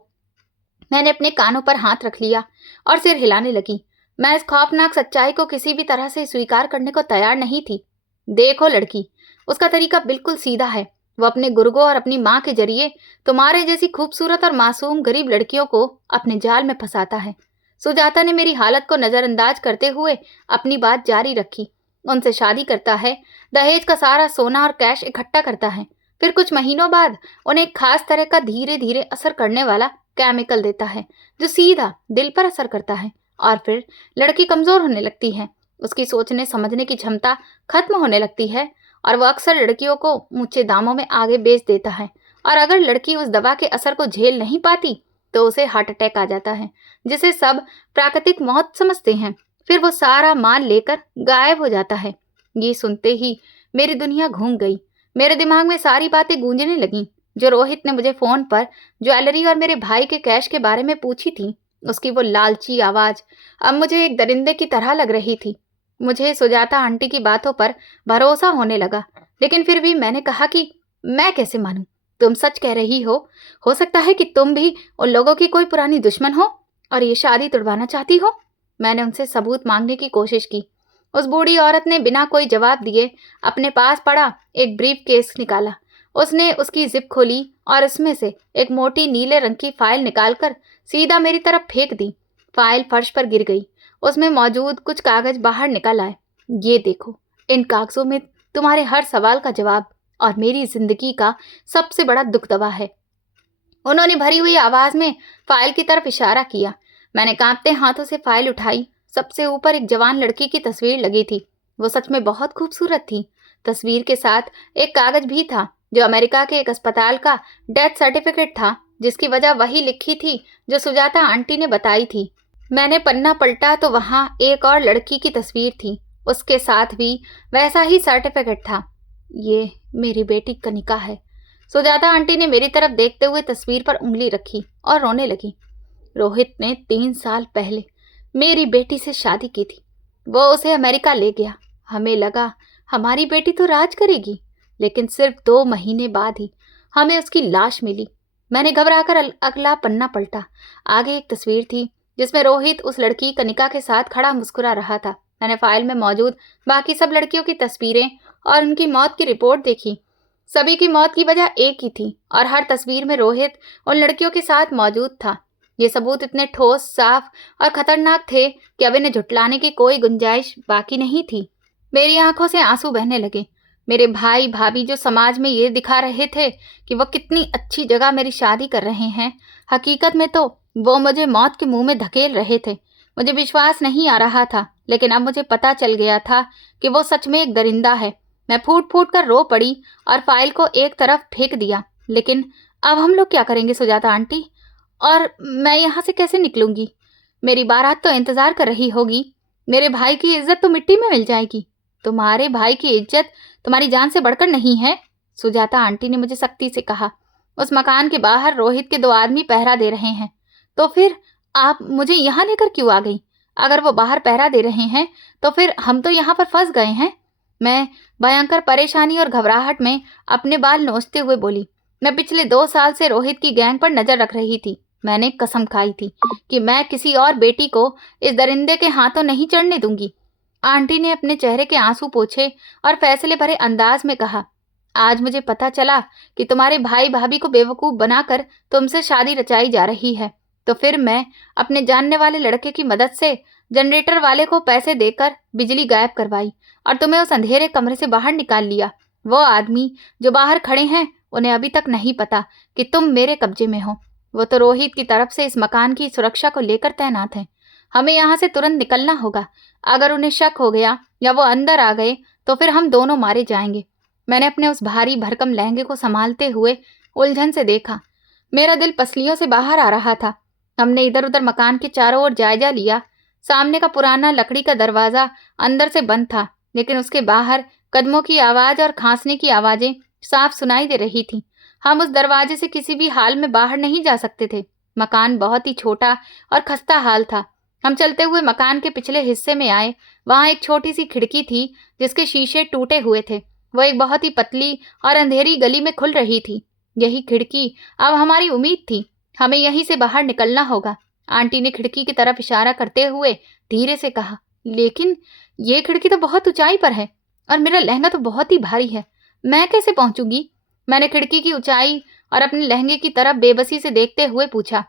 मैंने अपने कानों पर हाथ रख लिया और सिर हिलाने लगी। मैं इस खौफनाक सच्चाई को किसी भी तरह से स्वीकार करने को तैयार नहीं थी। देखो लड़की, उसका तरीका बिल्कुल सीधा है। वो अपने गुर्गों और अपनी माँ के जरिए तुम्हारे जैसी खूबसूरत और मासूम गरीब लड़कियों को अपने जाल में फंसाता है। सुजाता ने मेरी हालत को नजरअंदाज करते हुए अपनी बात जारी रखी। उनसे शादी करता है, दहेज का सारा सोना और कैश इकट्ठा करता है, फिर कुछ महीनों बाद उन्हें एक खास तरह का धीरे धीरे असर करने वाला केमिकल देता है जो सीधा दिल पर असर करता है, और फिर लड़की कमजोर होने लगती है। उसकी सोचने समझने की क्षमता खत्म होने लगती है और वह अक्सर लड़कियों को ऊंचे दामों में आगे बेच देता है। और अगर लड़की उस दवा के असर को झेल नहीं पाती तो उसे हार्ट अटैक आ जाता है, जिसे सब प्राकृतिक मौत समझते हैं। फिर वो सारा माल लेकर गायब हो जाता है। ये सुनते ही मेरी दुनिया घूम गई। मेरे दिमाग में सारी बातें गूंजने लगीं जो रोहित ने मुझे फोन पर ज्वेलरी और मेरे भाई के कैश के बारे में पूछी थी। उसकी वो लालची आवाज अब मुझे एक दरिंदे की तरह लग रही थी। मुझे सुजाता आंटी की बातों पर भरोसा होने लगा, लेकिन फिर भी मैंने कहा कि मैं कैसे मानूं? तुम सच कह रही हो सकता है कि तुम भी उन लोगों की कोई पुरानी दुश्मन हो और ये शादी तुड़वाना चाहती हो। मैंने उनसे सबूत मांगने की कोशिश की। उस बूढ़ी औरत ने बिना कोई जवाब दिए अपने पास पड़ा एक ब्रीफ केस निकाला। उसने उसकी जिप खोली और उसमें से एक मोटी नीले रंग की फाइल निकालकर सीधा मेरी तरफ फेंक दी। फाइल फर्श पर गिर गई। उसमें मौजूद कुछ कागज बाहर निकल आए। ये देखो, इन कागजों में तुम्हारे हर सवाल का जवाब और मेरी जिंदगी का सबसे बड़ा दुख दवा है। उन्होंने भरी हुई आवाज में फाइल की तरफ इशारा किया। मैंने कांपते हाथों से फाइल उठाई। सबसे ऊपर एक जवान लड़की की तस्वीर लगी थी। वो सच में बहुत खूबसूरत थी। तस्वीर के साथ एक कागज भी था जो अमेरिका के एक अस्पताल का डेथ सर्टिफिकेट था, जिसकी वजह वही लिखी थी जो सुजाता आंटी ने बताई थी। मैंने पन्ना पलटा तो वहां एक और लड़की की तस्वीर थी। उसके साथ भी वैसा ही सर्टिफिकेट था। ये मेरी बेटी कनिका है। सुजाता आंटी ने मेरी तरफ देखते हुए तस्वीर पर उंगली रखी और रोने लगी। रोहित ने 3 साल पहले मेरी बेटी से शादी की थी। वो उसे अमेरिका ले गया। हमें लगा हमारी बेटी तो राज करेगी, लेकिन सिर्फ 2 महीने बाद ही हमें उसकी लाश मिली। मैंने घबराकर अगला पन्ना पलटा। आगे एक तस्वीर थी जिसमें रोहित उस लड़की कनिका के साथ खड़ा मुस्कुरा रहा था। मैंने फाइल में मौजूद बाकी सब लड़कियों की तस्वीरें और उनकी मौत की रिपोर्ट देखी। सभी की मौत की वजह एक ही थी और हर तस्वीर में रोहित उन लड़कियों के साथ मौजूद था। ये सबूत इतने ठोस, साफ और खतरनाक थे कि अब इन्हें झुटलाने की कोई गुंजाइश बाकी नहीं थी। मेरी आंखों से आंसू बहने लगे। मेरे भाई भाभी जो समाज में ये दिखा रहे थे कि वो कितनी अच्छी जगह मेरी शादी कर रहे हैं, हकीकत में तो वो मुझे मौत के मुंह में धकेल रहे थे। मुझे विश्वास नहीं आ रहा था, लेकिन अब मुझे पता चल गया था कि वो सच में एक दरिंदा है। मैं फूट फूट कर रो पड़ी और फाइल को एक तरफ फेंक दिया। लेकिन अब हम लोग क्या करेंगे सुजाता आंटी? और मैं यहाँ से कैसे निकलूंगी? मेरी बारात तो इंतजार कर रही होगी। मेरे भाई की इज्जत तो मिट्टी में मिल जाएगी। तुम्हारे भाई की इज्जत तुम्हारी जान से बढ़कर नहीं है, सुजाता आंटी ने मुझे सख्ती से कहा। उस मकान के बाहर रोहित के 2 आदमी पहरा दे रहे हैं। तो फिर आप मुझे यहाँ लेकर क्यों आ गई? अगर वो बाहर पहरा दे रहे हैं तो फिर हम तो यहाँ पर फंस गए हैं। मैं भयंकर परेशानी और घबराहट में अपने बाल नोचते हुए बोली। मैं पिछले 2 साल से रोहित की गैंग पर नजर रख रही थी। मैंने कसम खाई थी कि मैं किसी और बेटी को इस दरिंदे के हाथों नहीं चढ़ने दूंगी। आंटी ने अपने चेहरे के आंसू पोंछे और फैसले भरे अंदाज में कहा, आज मुझे पता चला कि तुम्हारे भाई भाभी को बेवकूफ बनाकर तुमसे शादी रचाई जा रही है। तो फिर मैं अपने जानने वाले लड़के की मदद से जनरेटर वाले को पैसे देकर बिजली गायब करवाई और तुम्हें उस अंधेरे कमरे से बाहर निकाल लिया। वो आदमी जो बाहर खड़े हैं, उन्हें अभी तक नहीं पता कि तुम मेरे कब्जे में हो। वो तो रोहित की तरफ से इस मकान की सुरक्षा को लेकर तैनात हैं। हमें यहाँ से तुरंत निकलना होगा। अगर उन्हें शक हो गया या वो अंदर आ गए तो फिर हम दोनों मारे जाएंगे। मैंने अपने उस भारी भरकम लहंगे को संभालते हुए उलझन से देखा। मेरा दिल पसलियों से बाहर आ रहा था। हमने इधर उधर मकान के चारों ओर जायजा लिया। सामने का पुराना लकड़ी का दरवाजा अंदर से बंद था, लेकिन उसके बाहर कदमों की आवाज और खांसने की आवाजें साफ सुनाई दे रही थी। हम उस दरवाजे से किसी भी हाल में बाहर नहीं जा सकते थे। मकान बहुत ही छोटा और खस्ता हाल था। हम चलते हुए मकान के पिछले हिस्से में आए। वहां एक छोटी सी खिड़की थी जिसके शीशे टूटे हुए थे। वो एक बहुत ही पतली और अंधेरी गली में खुल रही थी। यही खिड़की अब हमारी उम्मीद थी। हमें यहीं से बाहर निकलना होगा। आंटी ने खिड़की की तरफ इशारा करते हुए धीरे से कहा, लेकिन ये खिड़की तो बहुत ऊंचाई पर है और मेरा लहंगा तो बहुत ही भारी है, मैं कैसे पहुंचूंगी? मैंने खिड़की की ऊंचाई और अपने लहंगे की तरफ बेबसी से देखते हुए पूछा।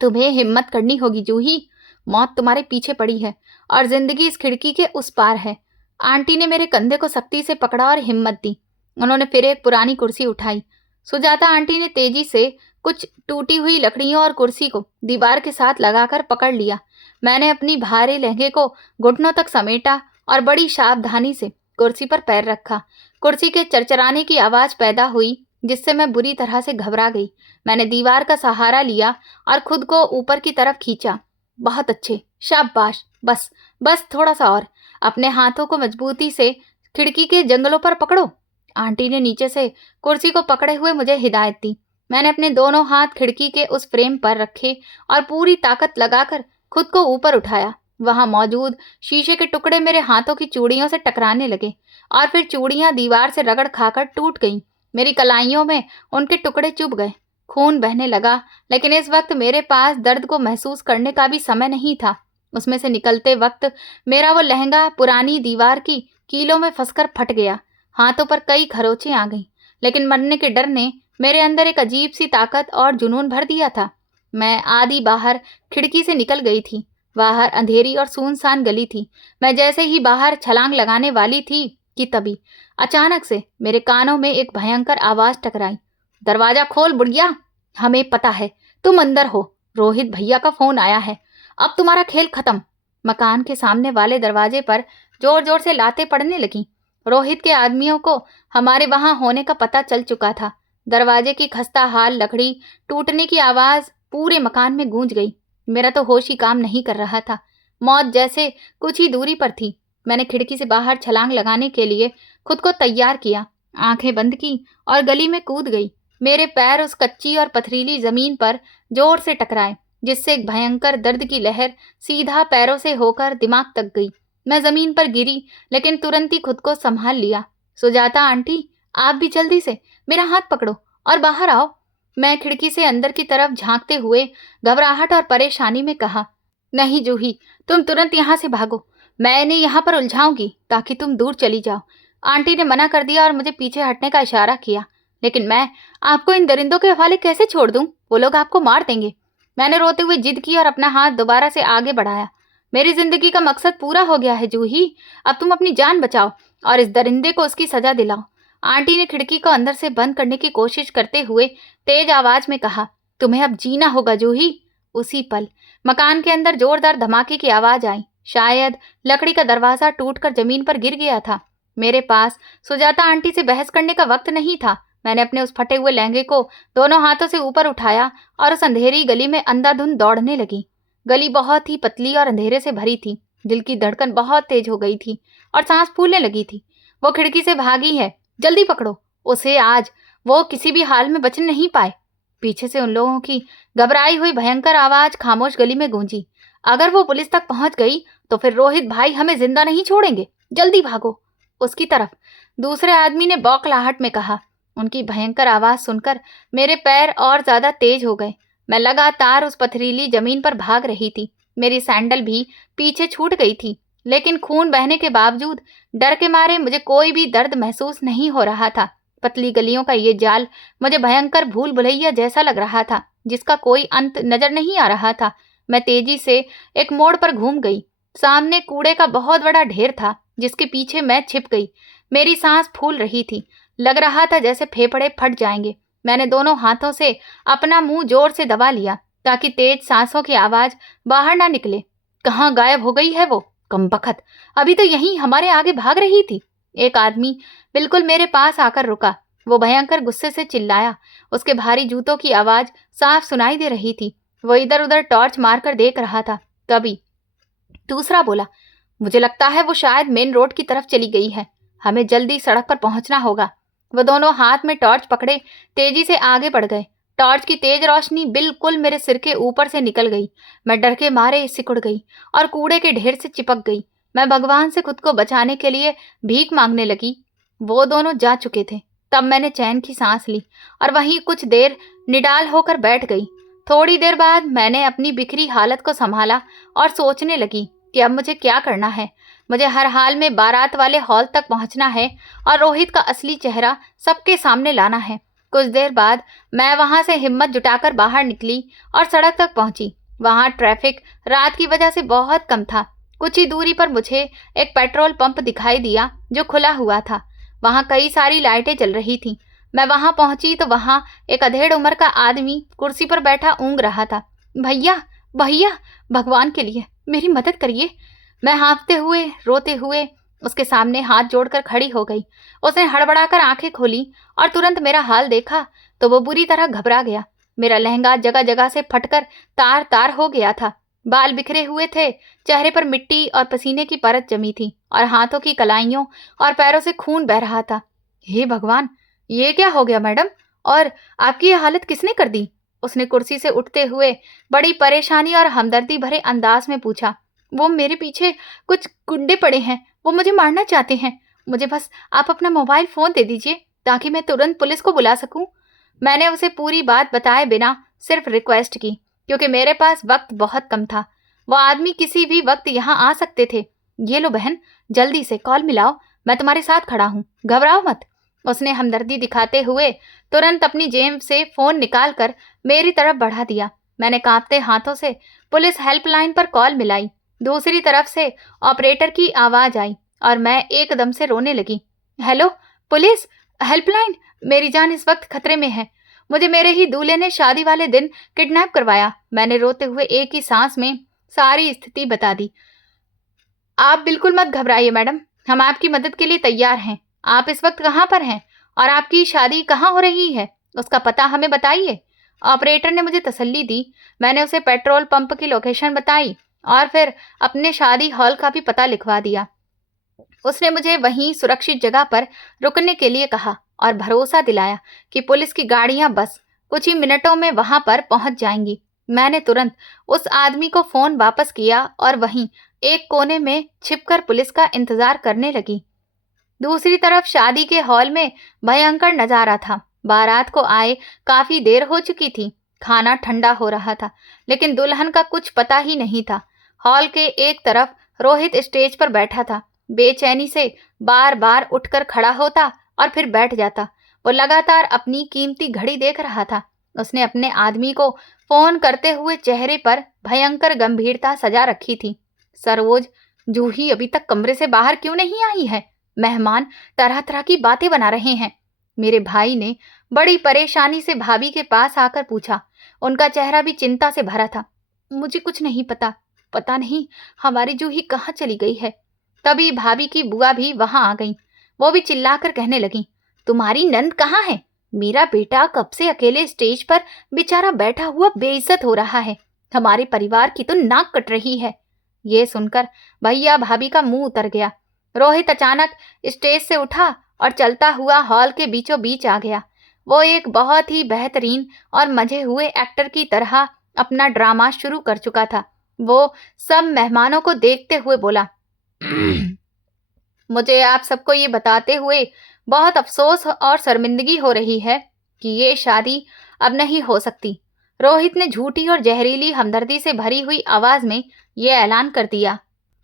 तुम्हें हिम्मत करनी होगी जूही, मौत तुम्हारे पीछे पड़ी है और जिंदगी इस खिड़की के उस पार है। आंटी ने मेरे कंधे को सख्ती से पकड़ा और हिम्मत दी। उन्होंने फिर एक पुरानी कुर्सी उठाई। सुजाता आंटी ने तेजी से कुछ टूटी हुई लकड़ियों और कुर्सी को दीवार के साथ लगाकर पकड़ लिया। मैंने अपनी भारे लहंगे को घुटनों तक समेटा और बड़ी सावधानी से कुर्सी पर पैर रखा। कुर्सी के चरचराने की आवाज पैदा हुई जिससे मैं बुरी तरह से घबरा गई। मैंने दीवार का सहारा लिया और खुद को ऊपर की तरफ खींचा। बहुत अच्छे, शाबाश, बस बस थोड़ा सा और। अपने हाथों को मजबूती से खिड़की के जंगलों पर पकड़ो। आंटी ने नीचे से कुर्सी को पकड़े हुए मुझे हिदायत दी। मैंने अपने दोनों हाथ खिड़की के उस फ्रेम पर रखे और पूरी ताकत लगाकर खुद को ऊपर उठाया। वहां मौजूद शीशे के टुकड़े मेरे हाथों की चूड़ियों से टकराने लगे और फिर चूड़ियां दीवार से रगड़ खाकर टूट गईं। मेरी कलाइयों में उनके टुकड़े चुभ गए। खून बहने लगा, लेकिन इस वक्त मेरे पास दर्द को महसूस करने का भी समय नहीं था। उसमें से निकलते वक्त मेरा वो लहंगा पुरानी दीवार की कीलों में फंसकर फट गया। हाथों पर कई खरोंचें आ गईं, लेकिन मरने के डर ने मेरे अंदर एक अजीब सी ताकत और जुनून भर दिया था। मैं आधी बाहर खिड़की से निकल गई थी। बाहर अंधेरी और सुनसान गली थी। मैं जैसे ही बाहर छलांग लगाने वाली थी कि तभी अचानक से मेरे कानों में एक भयंकर आवाज टकराई। दरवाजा खोल बुढ़िया, हमें पता है तुम अंदर हो। रोहित भैया का फोन आया है, अब तुम्हारा खेल खत्म। मकान के सामने वाले दरवाजे पर जोर जोर से लातें पड़ने लगीं। रोहित के आदमियों को हमारे वहां होने का पता चल चुका था। दरवाजे की खस्ता हाल लकड़ी टूटने की आवाज पूरे मकान में गूंज गई। मेरा तो होश ही काम नहीं कर रहा था। मौत जैसे कुछ ही दूरी पर थी। मैंने खिड़की से बाहर छलांग लगाने के लिए खुद को तैयार किया, आंखें बंद की और गली में कूद गई। मेरे पैर उस कच्ची और पथरीली जमीन पर जोर से टकराए, जिससे एक भयंकर दर्द की लहर सीधा पैरों से होकर दिमाग तक गई। मैं जमीन पर गिरी, लेकिन तुरंत ही खुद को संभाल लिया। सुजाता आंटी, आप भी जल्दी से मेरा हाथ पकड़ो और बाहर आओ। मैं खिड़की से अंदर की तरफ झांकते हुए घबराहट और परेशानी में कहा, नहीं जूही, तुम तुरंत यहाँ से भागो। मैं इन्हें यहाँ पर उलझाऊंगी ताकि तुम दूर चली जाओ। आंटी ने मना कर दिया और मुझे पीछे हटने का इशारा किया, लेकिन मैं आपको इन दरिंदों के हवाले कैसे छोड़ दूं? वो लोग आपको मार देंगे। मैंने रोते हुए जिद की और अपना हाथ दोबारा से आगे बढ़ाया। मेरी जिंदगी का मकसद पूरा हो गया है जूही, अब तुम अपनी जान बचाओ और इस दरिंदे को उसकी सजा दिलाओ। आंटी ने खिड़की को अंदर से बंद करने की कोशिश करते हुए तेज आवाज में कहा, तुम्हें अब जीना होगा जूही। उसी पल मकान के अंदर जोरदार धमाके की आवाज आई। शायद लकड़ी का दरवाजा टूटकर जमीन पर गिर गया था। मेरे पास सुजाता आंटी से बहस करने का वक्त नहीं था। मैंने अपने उस फटे हुए लहंगे को दोनों हाथों से ऊपर उठाया और उस अंधेरी गली में अंधाधुंध दौड़ने लगी। गली बहुत ही पतली और अंधेरे से भरी थी। दिल की धड़कन बहुत तेज हो गई थी और सांस फूलने लगी थी। वो खिड़की से भागी है, जल्दी पकड़ो उसे, आज वो किसी भी हाल में बच नहीं पाए। पीछे से उन लोगों की घबराई हुई भयंकर आवाज खामोश गली में गूंजी। अगर वो पुलिस तक पहुंच गई तो फिर रोहित भाई हमें जिंदा नहीं छोड़ेंगे, जल्दी भागो उसकी तरफ, दूसरे आदमी ने बौखलाहट में कहा। उनकी भयंकर आवाज सुनकर मेरे पैर और ज्यादा तेज हो गए। मैं लगातार उस पथरीली जमीन पर भाग रही थी। मेरी सैंडल भी पीछे छूट गई थी, लेकिन खून बहने के बावजूद डर के मारे मुझे कोई भी दर्द महसूस नहीं हो रहा था। पतली गलियों का ये जाल मुझे भयंकर भूल भुलैया जैसा लग रहा था, जिसका कोई अंत नजर नहीं आ रहा था। मैं तेजी से एक मोड़ पर घूम गई। सामने कूड़े का बहुत बड़ा ढेर था, जिसके पीछे मैं छिप गई। मेरी सांस फूल रही थी, लग रहा था जैसे फेफड़े फट जाएंगे। मैंने दोनों हाथों से अपना मुंह जोर से दबा लिया ताकि तेज सांसों की आवाज बाहर ना निकले। कहाँ गायब हो गई है वो कमबख्त, अभी तो यहीं हमारे आगे भाग रही थी। एक आदमी बिल्कुल मेरे पास आकर रुका। वो भयंकर गुस्से से चिल्लाया। उसके भारी जूतों की आवाज साफ सुनाई दे रही थी। वो इधर उधर टॉर्च मारकर देख रहा था। तभी दूसरा बोला, मुझे लगता है वो शायद मेन रोड की तरफ चली गई है, हमें जल्दी सड़क पर पहुंचना होगा। वो दोनों हाथ में टॉर्च पकड़े तेजी से आगे बढ़ गए। टॉर्च की तेज रोशनी बिल्कुल मेरे सिर के ऊपर से निकल गई। मैं डर के मारे सिकुड़ गई और कूड़े के ढेर से चिपक गई। मैं भगवान से खुद को बचाने के लिए भीख मांगने लगी। वो दोनों जा चुके थे। तब मैंने चैन की सांस ली और वहीं कुछ देर निडाल होकर बैठ गई। थोड़ी देर बाद मैंने अपनी बिखरी हालत को संभाला और सोचने लगी कि अब मुझे क्या करना है। मुझे हर हाल में बारात वाले हॉल तक पहुंचना है और रोहित का असली चेहरा सबके सामने लाना है। कुछ देर बाद मैं वहां से हिम्मत जुटाकर बाहर निकली और सड़क तक पहुंची। वहां ट्रैफिक रात की वजह से बहुत कम था। कुछ ही दूरी पर मुझे एक पेट्रोल पंप दिखाई दिया जो खुला हुआ था। वहां कई सारी लाइटें जल रही थीं। मैं वहां पहुंची तो वहां एक अधेड़ उम्र का आदमी कुर्सी पर बैठा ऊँग रहा था। भैया, भैया, भगवान के लिए मेरी मदद करिए। मैं हाँफते हुए, रोते हुए उसके सामने हाथ जोड़कर खड़ी हो गई। उसने हड़बड़ाकर आंखें खोली और तुरंत मेरा हाल देखा तो वो बुरी तरह घबरा गया। मेरा लहंगा जगह जगह से फटकर तार तार हो गया था। बाल बिखरे हुए थे, चेहरे पर मिट्टी और पसीने की परत जमी थी और हाथों की कलाइयों और पैरों से खून बह रहा था। हे भगवान, ये क्या हो गया मैडम? और आपकी ये हालत किसने कर दी? उसने कुर्सी से उठते हुए बड़ी परेशानी और हमदर्दी भरे अंदाज में पूछा। वो मेरे पीछे कुछ गुंडे पड़े हैं, वो मुझे मारना चाहते हैं। मुझे बस आप अपना मोबाइल फोन दे दीजिए ताकि मैं तुरंत पुलिस को बुला सकूं। मैंने उसे पूरी बात बताए बिना सिर्फ रिक्वेस्ट की, क्योंकि मेरे पास वक्त बहुत कम था। वो आदमी किसी भी वक्त यहाँ आ सकते थे। ये लो बहन, जल्दी से कॉल मिलाओ, मैं तुम्हारे साथ खड़ा हूँ, घबराओ मत। उसने हमदर्दी दिखाते हुए तुरंत अपनी जेब से फोन निकालकर मेरी तरफ बढ़ा दिया। मैंने कांपते हाथों से पुलिस हेल्पलाइन पर कॉल मिलाई। दूसरी तरफ से ऑपरेटर की आवाज आई और मैं एकदम से रोने लगी। हेलो पुलिस हेल्पलाइन, मेरी जान इस वक्त खतरे में है। मुझे मेरे ही दूल्हे ने शादी वाले दिन किडनैप करवाया। मैंने रोते हुए एक ही सांस में सारी स्थिति बता दी। आप बिल्कुल मत घबराइए मैडम, हम आपकी मदद के लिए तैयार हैं। आप इस वक्त कहाँ पर हैं और आपकी शादी कहाँ हो रही है, उसका पता हमें बताइए। ऑपरेटर ने मुझे तसल्ली दी। मैंने उसे पेट्रोल पंप की लोकेशन बताई और फिर अपने शादी हॉल का भी पता लिखवा दिया। उसने मुझे वहीं सुरक्षित जगह पर रुकने के लिए कहा और भरोसा दिलाया कि पुलिस की गाड़ियां बस कुछ ही मिनटों में वहां पर पहुंच जाएंगी। मैंने तुरंत उस आदमी को फोन वापस किया और वहीं एक कोने में छिपकर पुलिस का इंतजार करने लगी। दूसरी तरफ शादी के हॉल में भयंकर नजारा था। बारात को आए काफी देर हो चुकी थी। खाना ठंडा हो रहा था, लेकिन दुल्हन का कुछ पता ही नहीं था। हॉल के एक तरफ रोहित स्टेज पर बैठा था। बेचैनी से बार बार उठकर खड़ा होता और फिर बैठ जाता। वो लगातार अपनी कीमती घड़ी देख रहा था। उसने अपने आदमी को फोन करते हुए चेहरे पर भयंकर गंभीरता सजा रखी थी। सरोज, जूही अभी तक कमरे से बाहर क्यों नहीं आई है? मेहमान तरह तरह की बातें बना रहे हैं। मेरे भाई ने बड़ी परेशानी से भाभी के पास आकर पूछा। उनका चेहरा भी चिंता से भरा था। मुझे कुछ नहीं पता, पता नहीं हमारी जूही कहाँ चली गई है। तभी भाभी की बुआ भी वहां आ गई। वो भी चिल्लाकर कहने लगी, तुम्हारी नंद कहाँ है? मेरा बेटा कब से अकेले स्टेज पर बेचारा बैठा हुआ बेइज्जत हो रहा है। हमारे परिवार की तो नाक कट रही है। ये सुनकर भैया भाभी का मुंह उतर गया। रोहित अचानक स्टेज से उठा और चलता हुआ हॉल के बीचों बीच आ गया। वो एक बहुत ही बेहतरीन और मजे हुए एक्टर की तरह अपना ड्रामा शुरू कर चुका था। वो सब मेहमानों को देखते हुए बोला, मुझे आप सबको ये बताते हुए बहुत अफसोस और शर्मिंदगी हो रही है कि ये शादी अब नहीं हो सकती। रोहित ने झूठी और जहरीली हमदर्दी से भरी हुई आवाज में ये ऐलान कर दिया।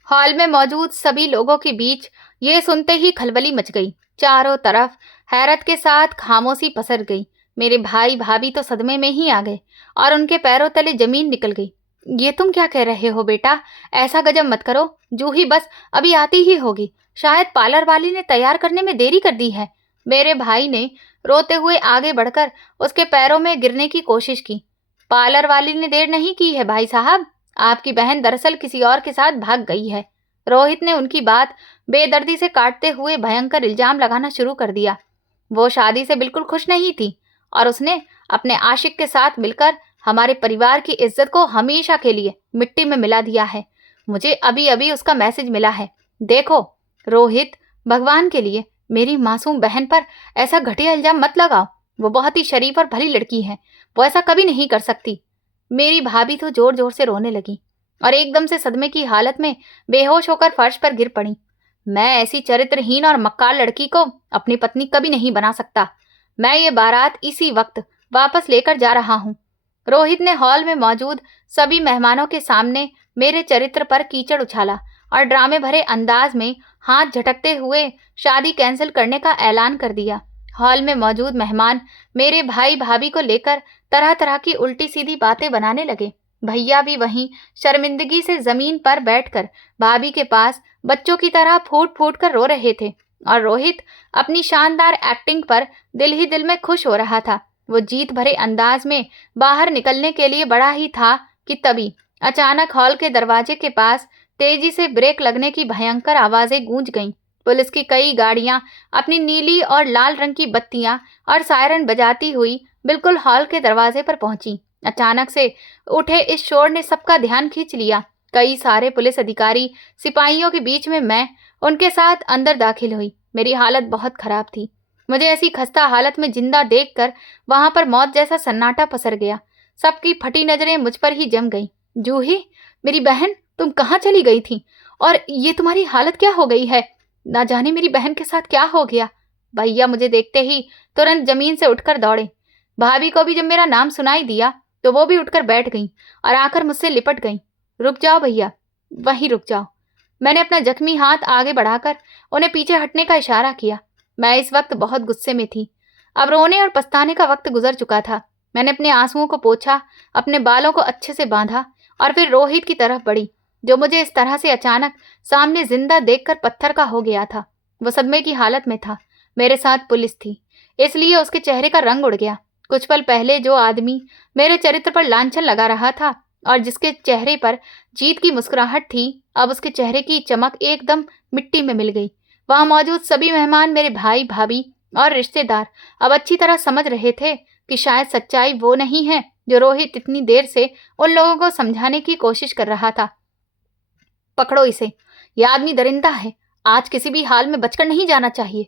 हॉल में मौजूद सभी लोगों के बीच ये सुनते ही खलबली मच गई। चारों तरफ हैरत के साथ खामोशी पसर गई। मेरे भाई भाभी तो सदमे में ही आ गए और उनके पैरों तले जमीन निकल गई। ये तुम क्या कह रहे हो बेटा? ऐसा गजब मत करो। जूही बस अभी आती ही होगी। शायद पार्लर वाली ने तैयार करने में देरी कर दी है। मेरे भाई ने रोते हुए आगे बढ़कर उसके पैरों में गिरने की कोशिश की। पार्लर वाली ने देर नहीं की है भाई साहब, आपकी बहन दरअसल किसी और के साथ भाग गई है। रोहित ने उनकी बात बेदर्दी से काटते हुए भयंकर इल्जाम लगाना शुरू कर दिया। वो शादी से बिल्कुल खुश नहीं थी और उसने अपने आशिक के साथ मिलकर हमारे परिवार की इज्जत को हमेशा के लिए मिट्टी में मिला दिया है। मुझे अभी अभी उसका मैसेज मिला है। देखो रोहित, भगवान के लिए मेरी मासूम बहन पर ऐसा घटिया इल्जाम मत लगाओ। वो बहुत ही शरीफ और भली लड़की है, वो ऐसा कभी नहीं कर सकती। मेरी भाभी तो जोर जोर से रोने लगी और एकदम से सदमे की हालत में बेहोश होकर फर्श पर गिर पड़ी। मैं ऐसी चरित्रहीन और मक्कार लड़की को अपनी पत्नी कभी नहीं बना सकता। मैं ये बारात इसी वक्त वापस लेकर जा रहा हूँ। रोहित ने हॉल में मौजूद सभी मेहमानों के सामने मेरे चरित्र पर कीचड़ उछाला और ड्रामे भरे अंदाज में हाथ झटकते हुए शादी कैंसिल करने का ऐलान कर दिया। हॉल में मौजूद मेहमान मेरे भाई भाभी को लेकर तरह तरह की उल्टी सीधी बातें बनाने लगे। भैया भी वहीं शर्मिंदगी से जमीन पर बैठकर भाभी के पास बच्चों की तरह फूट फूट कर रो रहे थे और रोहित अपनी शानदार एक्टिंग पर दिल ही दिल में खुश हो रहा था। वो जीत भरे अंदाज में बाहर निकलने के लिए बढ़ा ही था कि तभी अचानक हॉल के दरवाजे के पास तेजी से ब्रेक लगने की भयंकर आवाजें गूंज गईं। पुलिस की कई गाड़ियां अपनी नीली और लाल रंग की बत्तियां और सायरन बजाती हुई बिल्कुल हॉल के दरवाजे पर पहुंची। अचानक से उठे इस शोर ने सबका ध्यान खींच लिया। कई सारे पुलिस अधिकारी सिपाहियों के बीच में मैं उनके साथ अंदर दाखिल हुई। मेरी हालत बहुत खराब थी। मुझे ऐसी खस्ता हालत में जिंदा देखकर वहां पर मौत जैसा सन्नाटा पसर गया। सबकी फटी नजरें मुझ पर ही जम गईं। जूही, मेरी बहन, तुम कहाँ चली गई थी? और ये तुम्हारी हालत क्या हो गई है? ना जाने मेरी बहन के साथ क्या हो गया। भैया मुझे देखते ही तुरंत जमीन से उठकर दौड़े। भाभी को भी जब मेरा नाम सुनाई दिया तो वो भी उठकर बैठ गईं और आकर मुझसे लिपट गईं। रुक जाओ भैया, वहीं रुक जाओ। मैंने अपना जख्मी हाथ आगे बढ़ाकर उन्हें पीछे हटने का इशारा किया। मैं इस वक्त बहुत गुस्से में थी। अब रोने और पछताने का वक्त गुजर चुका था। मैंने अपने आंसुओं को पोंछा, अपने बालों को अच्छे से बांधा और फिर रोहित की तरफ बढ़ी, जो मुझे इस तरह से अचानक सामने जिंदा देखकर पत्थर का हो गया था। वो सदमे की हालत में था। मेरे साथ पुलिस थी, इसलिए उसके चेहरे का रंग उड़ गया। कुछ पल पहले जो आदमी मेरे चरित्र पर लांछन लगा रहा था और जिसके चेहरे पर जीत की मुस्कुराहट थी, अब उसके चेहरे की चमक एकदम मिट्टी में मिल गई। वहां मौजूद सभी मेहमान, मेरे भाई भाभी और रिश्तेदार अब अच्छी तरह समझ रहे थे कि शायद सच्चाई वो नहीं है जो रोहित इतनी देर से उन लोगों को समझाने की कोशिश कर रहा था। पकड़ो इसे, यह आदमी दरिंदा है। आज किसी भी हाल में बचकर नहीं जाना चाहिए।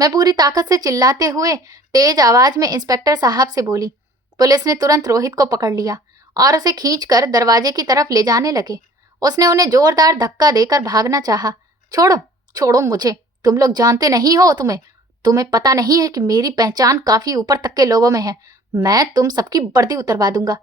मैं पूरी ताकत से चिल्लाते हुए तेज आवाज में इंस्पेक्टर साहब से बोली। पुलिस ने तुरंत रोहित को पकड़ लिया और उसे खींचकर दरवाजे की तरफ ले जाने लगे। उसने उन्हें जोरदार धक्का देकर भागना चाहा। छोड़ो, छोड़ो मुझे। तुम लोग जानते नहीं हो, तुम्हें पता नहीं है कि मेरी पहचान काफी ऊपर तक के लोगों में है। मैं तुम सबकी वर्दी उतरवा दूंगा।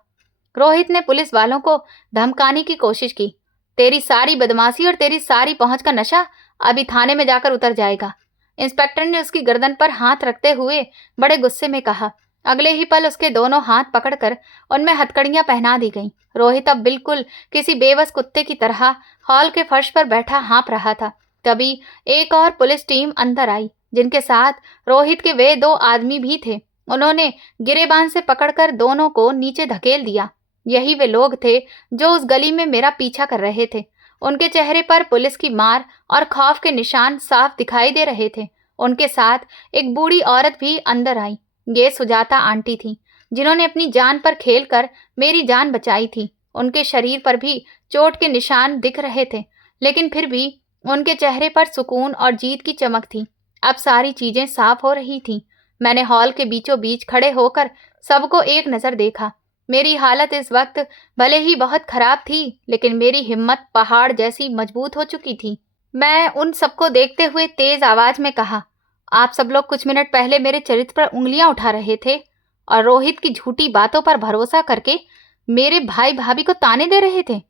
रोहित ने पुलिस वालों को धमकाने की कोशिश की। तेरी सारी बदमाशी और तेरी सारी पहुंच का नशा अभी थाने में जाकर उतर जाएगा। इंस्पेक्टर ने उसकी गर्दन पर हाथ रखते हुए बड़े गुस्से में कहा। अगले ही पल उसके दोनों हाथ पकड़कर उनमें हथकड़ियां पहना दी गईं। रोहित अब बिल्कुल किसी बेबस कुत्ते की तरह हॉल के फर्श पर बैठा हाँफ रहा था। तभी एक और पुलिस टीम अंदर आई, जिनके साथ रोहित के वे दो आदमी भी थे। उन्होंने गिरेबान से पकड़कर दोनों को नीचे धकेल दिया। यही वे लोग थे जो उस गली में मेरा पीछा कर रहे थे। उनके चेहरे पर पुलिस की मार और खौफ के निशान साफ दिखाई दे रहे थे। उनके साथ एक बूढ़ी औरत भी अंदर आई। ये सुजाता आंटी थी, जिन्होंने अपनी जान पर खेलकर मेरी जान बचाई थी। उनके शरीर पर भी चोट के निशान दिख रहे थे, लेकिन फिर भी उनके चेहरे पर सुकून और जीत की चमक थी। अब सारी चीजें साफ हो रही थीं। मैंने हॉल के बीचों बीच खड़े होकर सबको एक नजर देखा। मेरी हालत इस वक्त भले ही बहुत खराब थी, लेकिन मेरी हिम्मत पहाड़ जैसी मजबूत हो चुकी थी। मैं उन सबको देखते हुए तेज आवाज में कहा, आप सब लोग कुछ मिनट पहले मेरे चरित्र पर उंगलियां उठा रहे थे और रोहित की झूठी बातों पर भरोसा करके मेरे भाई भाभी को ताने दे रहे थे।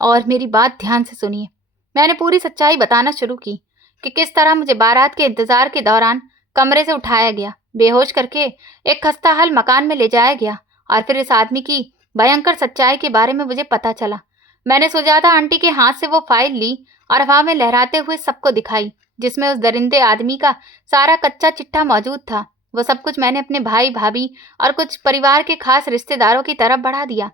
और मेरी बात ध्यान से सुनिए। मैंने पूरी सच्चाई बताना शुरू की कि किस तरह मुझे बारात के इंतजार के दौरान कमरे से उठाया गया, बेहोश करके एक खस्ताहाल मकान में ले जाया गया और फिर इस आदमी की भयंकर सच्चाई के बारे में मुझे पता चला। मैंने सुजाता आंटी के हाथ से वो फाइल ली और हवा में लहराते हुए सबको दिखाई, जिसमें उस दरिंदे आदमी का सारा कच्चा चिट्ठा मौजूद था। वो सब कुछ मैंने अपने भाई भाभी और कुछ परिवार के खास रिश्तेदारों की तरफ बढ़ा दिया।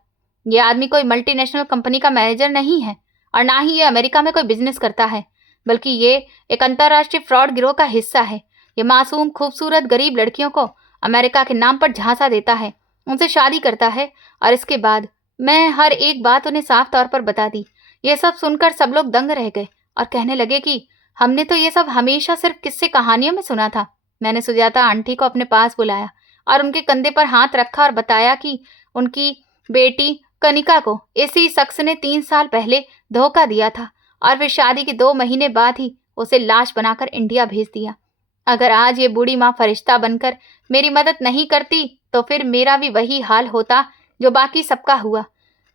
ये आदमी कोई मल्टीनेशनल कंपनी का मैनेजर नहीं है और ना ही ये अमेरिका में कोई बिजनेस करता है, बल्कि ये एक अंतर्राष्ट्रीय फ्रॉड गिरोह का हिस्सा है। ये मासूम खूबसूरत गरीब लड़कियों को अमेरिका के नाम पर झांसा देता है, उनसे शादी करता है और इसके बाद मैं हर एक बात उन्हें साफ तौर पर बता दी। ये सब सुनकर सब लोग दंग रह गए और कहने लगे कि हमने तो ये सब हमेशा सिर्फ किस्से कहानियों में सुना था। मैंने सुजाता आंटी को अपने पास बुलाया और उनके कंधे पर हाथ रखा और बताया कि उनकी बेटी कनिका को इसी शख्स ने 3 साल पहले धोखा दिया था और फिर शादी के 2 महीने बाद ही उसे लाश बनाकर इंडिया भेज दिया। अगर आज ये बूढ़ी माँ फरिश्ता बनकर मेरी मदद नहीं करती तो फिर मेरा भी वही हाल होता जो बाकी सबका हुआ।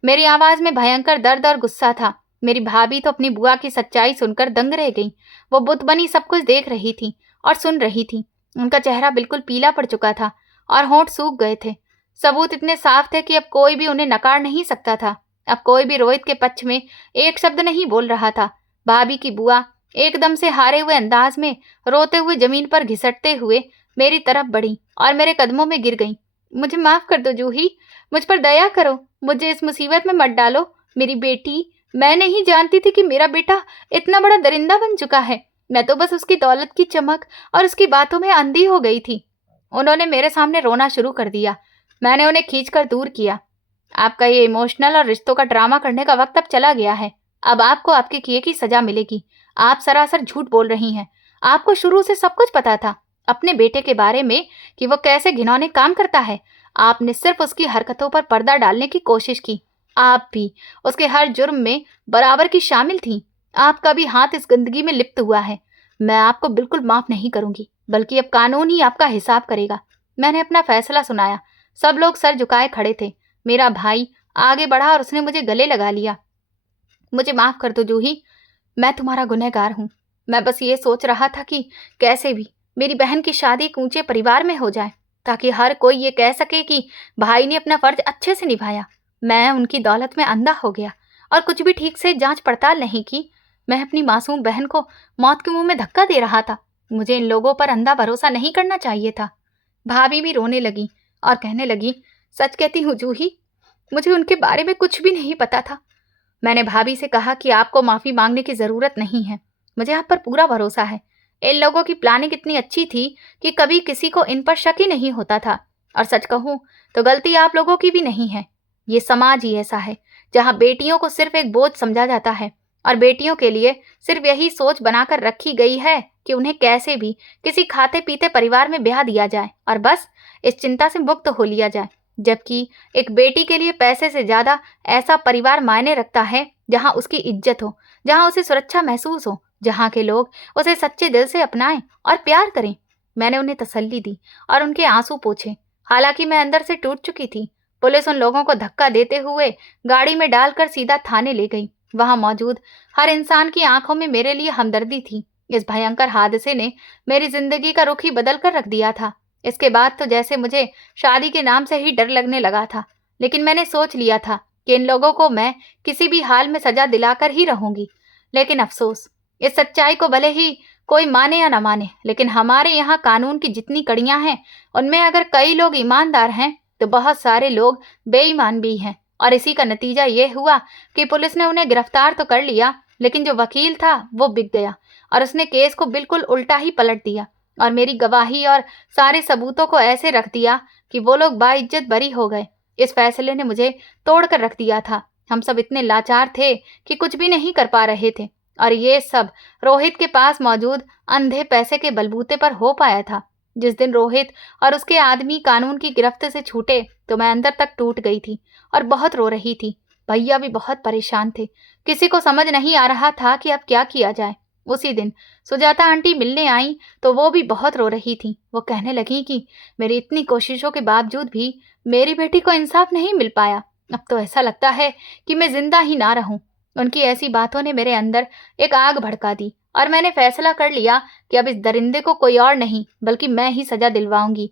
मेरी आवाज में भयंकर दर्द और गुस्सा था। मेरी भाभी तो अपनी बुआ की सच्चाई सुनकर दंग रह गई। वो बुत बनी सब कुछ देख रही थी और सुन रही थी। उनका चेहरा बिल्कुल पीला पड़ चुका था और होंठ सूख गए थे। सबूत इतने साफ थे कि अब कोई भी उन्हें नकार नहीं सकता था। अब कोई भी रोहित के पक्ष में एक शब्द नहीं बोल रहा था। भाभी की बुआ एकदम से हारे हुए अंदाज में रोते हुए जमीन पर घिसटते हुए मेरी तरफ बढ़ी और मेरे कदमों में गिर गई। मुझे माफ कर दो जूही, मुझ पर दया करो, मुझे इस मुसीबत में मत डालो। मेरी बेटी, मैं नहीं जानती थी कि मेरा बेटा इतना बड़ा दरिंदा बन चुका है। मैं तो बस उसकी दौलत की चमक और उसकी बातों में अंधी हो गई थी। उन्होंने मेरे सामने रोना शुरू कर दिया। मैंने उन्हें खींचकर दूर किया। आपका ये इमोशनल और रिश्तों का ड्रामा करने का वक्त अब चला गया है। अब आपको आपके किए की सजा मिलेगी। आप सरासर झूठ बोल रही हैं। आपको शुरू से सब कुछ पता था अपने बेटे के बारे में कि वो कैसे घिनौने काम करता है। आपने सिर्फ उसकी हरकतों पर पर्दा डालने की कोशिश की। आप भी उसके हर जुर्म में बराबर की शामिल थीं। आपका भी हाथ इस गंदगी में लिप्त हुआ है। मैं आपको बिल्कुल माफ नहीं करूंगी, बल्कि अब कानून ही आपका हिसाब करेगा। मैंने अपना फैसला सुनाया। सब लोग सर झुकाए खड़े थे। मेरा भाई आगे बढ़ा और उसने मुझे गले लगा लिया। मुझे माफ कर दो जूही, मैं तुम्हारा गुनहगार हूँ। मैं बस ये सोच रहा था कि कैसे भी मेरी बहन की शादी एक ऊंचे परिवार में हो जाए, ताकि हर कोई ये कह सके कि भाई ने अपना फर्ज अच्छे से निभाया। मैं उनकी दौलत में अंधा हो गया और कुछ भी ठीक से जांच पड़ताल नहीं की। मैं अपनी मासूम बहन को मौत के मुंह में धक्का दे रहा था। मुझे इन लोगों पर अंधा भरोसा नहीं करना चाहिए था। भाभी भी रोने लगी और कहने लगी, सच कहती हूँ जूही, मुझे उनके बारे में कुछ भी नहीं पता था। मैंने भाभी से कहा कि आपको माफी मांगने की जरूरत नहीं है। मुझे आप पर पूरा भरोसा है। इन लोगों की प्लानिंग इतनी अच्छी थी कि कभी किसी को इन पर शक ही नहीं होता था। और सच कहूं तो गलती आप लोगों की भी नहीं है। ये समाज ही ऐसा है जहां बेटियों को सिर्फ एक बोझ समझा जाता है और बेटियों के लिए सिर्फ यही सोच बनाकर रखी गई है कि उन्हें कैसे भी किसी खाते पीते परिवार में ब्याह दिया जाए और बस इस चिंता से मुक्त हो लिया जाए। जबकि एक बेटी के लिए पैसे से ज्यादा ऐसा परिवार मायने रखता है जहां उसकी इज्जत हो, जहां उसे सुरक्षा महसूस हो, जहां के लोग उसे सच्चे दिल से अपनाएं और प्यार करें। मैंने उन्हें तसल्ली दी और उनके आंसू पोंछे। हालांकि मैं अंदर से टूट चुकी थी। पुलिस उन लोगों को धक्का देते हुए गाड़ी में डालकर सीधा थाने ले गई। वहां मौजूद हर इंसान की आंखों में मेरे लिए हमदर्दी थी। इस भयंकर हादसे ने मेरी जिंदगी का रुख ही बदल कर रख दिया था। इसके बाद तो जैसे मुझे शादी के नाम से ही डर लगने लगा था। लेकिन मैंने सोच लिया था कि इन लोगों को मैं किसी भी हाल में सजा दिलाकर ही रहूंगी। लेकिन अफसोस, इस सच्चाई को भले ही कोई माने या न माने, लेकिन हमारे यहाँ कानून की जितनी कड़ियां हैं उनमें अगर कई लोग ईमानदार हैं तो बहुत सारे लोग बेईमान भी हैं। और इसी का नतीजा ये हुआ कि पुलिस ने उन्हें गिरफ्तार तो कर लिया, लेकिन जो वकील था वो बिक गया और उसने केस को बिल्कुल उल्टा ही पलट दिया और मेरी गवाही और सारे सबूतों को ऐसे रख दिया कि वो लोग बाइज्जत बरी हो गए। इस फैसले ने मुझे तोड़ कर रख दिया था। हम सब इतने लाचार थे कि कुछ भी नहीं कर पा रहे थे और ये सब रोहित के पास मौजूद अंधे पैसे के बलबूते पर हो पाया था। जिस दिन रोहित और उसके आदमी कानून की गिरफ्त से छूटे तो मैं अंदर तक टूट गई थी और बहुत रो रही थी। भैया भी बहुत परेशान थे। किसी को समझ नहीं आ रहा था कि अब क्या किया जाए। उसी दिन सुजाता आंटी मिलने आई तो वो भी बहुत रो रही थी। वो कहने लगी कि मेरी इतनी कोशिशों के बावजूद भी मेरी बेटी को इंसाफ नहीं मिल पाया। अब तो ऐसा लगता है कि मैं जिंदा ही ना रहूं। उनकी ऐसी बातों ने मेरे अंदर एक आग भड़का दी और मैंने फैसला कर लिया कि अब इस दरिंदे को कोई और नहीं बल्कि मैं ही सजा दिलवाऊंगी।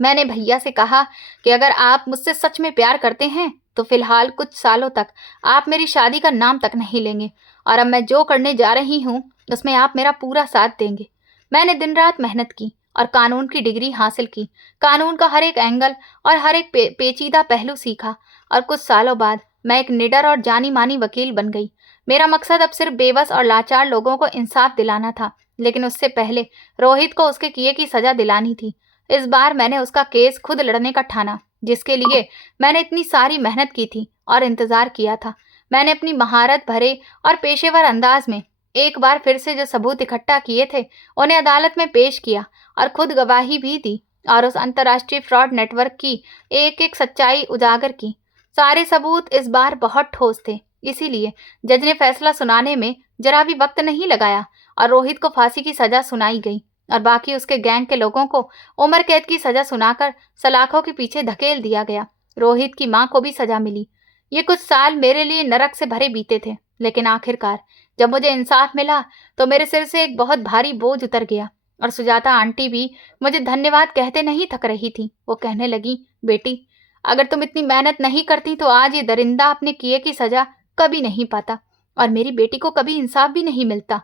मैंने भैया से कहा कि अगर आप मुझसे सच में प्यार करते हैं तो फिलहाल कुछ सालों तक आप मेरी शादी का नाम तक नहीं लेंगे और अब मैं जो करने जा रही हूँ उसमें आप मेरा पूरा साथ देंगे। मैंने दिन रात मेहनत की और कानून की डिग्री हासिल की। कानून का हर एक एंगल और हर एक पेचीदा पहलू सीखा और कुछ सालों बाद मैं एक निडर और जानी मानी वकील बन गई। मेरा मकसद अब सिर्फ बेबस और लाचार लोगों को इंसाफ दिलाना था, लेकिन उससे पहले रोहित को उसके किए की सजा दिलानी थी। इस बार मैंने उसका केस खुद लड़ने का ठाना, जिसके लिए मैंने इतनी सारी मेहनत की थी और इंतजार किया था। मैंने अपनी महारत भरे और पेशेवर अंदाज में एक बार फिर से जो सबूत इकट्ठा किए थे उन्हें अदालत में पेश किया और खुद गवाही भी दी और उस अंतर्राष्ट्रीय फ्रॉड नेटवर्क की एक एक सच्चाई उजागर की। सारे सबूत इस बार बहुत ठोस थे, इसीलिए जज ने फैसला सुनाने में जरा भी वक्त नहीं लगाया और रोहित को फांसी की सजा सुनाई गई और बाकी उसके गैंग के लोगों को उम्र कैद की सजा सुनाकर सलाखों के पीछे धकेल दिया गया। रोहित की मां को भी सजा मिली। ये कुछ साल मेरे लिए नरक से भरे बीते थे, लेकिन आखिरकार जब मुझे इंसाफ मिला तो मेरे सिर से एक बहुत भारी बोझ उतर गया। और सुजाता आंटी भी मुझे धन्यवाद कहते नहीं थक रही थी। वो कहने लगी, बेटी, अगर तुम इतनी मेहनत नहीं करती तो आज ये दरिंदा अपने किए की सजा कभी नहीं पाता और मेरी बेटी को कभी इंसाफ भी नहीं मिलता।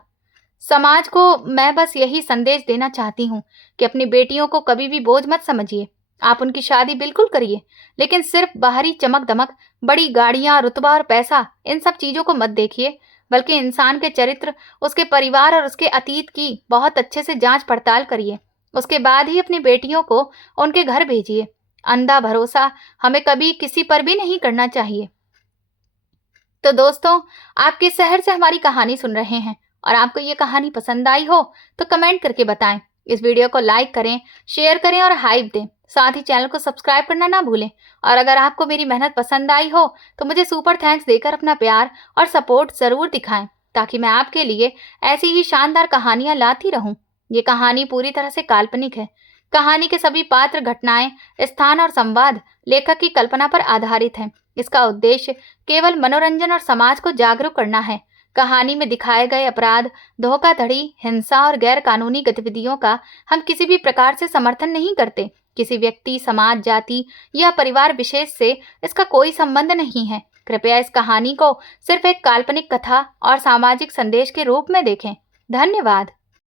समाज को मैं बस यही संदेश देना चाहती हूँ कि अपनी बेटियों को कभी भी बोझ मत समझिए। आप उनकी शादी बिल्कुल करिए, लेकिन सिर्फ बाहरी चमक दमक, बड़ी गाड़ियां, रुतबा और पैसा, इन सब चीजों को मत देखिए, बल्कि इंसान के चरित्र, उसके परिवार और उसके अतीत की बहुत अच्छे से जांच पड़ताल करिए। उसके बाद ही अपनी बेटियों को उनके घर भेजिए। अंधा भरोसा हमें कभी किसी पर भी नहीं करना चाहिए। तो दोस्तों, आप किस शहर से हमारी कहानी सुन रहे हैं और आपको ये कहानी पसंद आई हो तो कमेंट करके बताएं। इस वीडियो को लाइक करें, शेयर करें और हाइप दें। साथ ही चैनल को सब्सक्राइब करना ना भूलें। और अगर आपको मेरी मेहनत पसंद आई हो तो मुझे सुपर थैंक्स देकर अपना प्यार और सपोर्ट ज़रूर दिखाएं, ताकि मैं आपके लिए ऐसी ही शानदार कहानियां लाती रहूं। ये कहानी पूरी तरह से काल्पनिक है। कहानी के सभी पात्र, घटनाएं, स्थान और संवाद लेखक की कल्पना पर आधारित हैं। इसका उद्देश्य केवल मनोरंजन और समाज को जागरूक करना है। कहानी में दिखाए गए अपराध, धोखाधड़ी, हिंसा और गैर कानूनी गतिविधियों का हम किसी भी प्रकार से समर्थन नहीं करते। किसी व्यक्ति, समाज, जाति या परिवार विशेष से इसका कोई संबंध नहीं है। कृपया इस कहानी को सिर्फ एक काल्पनिक कथा और सामाजिक संदेश के रूप में देखें। धन्यवाद।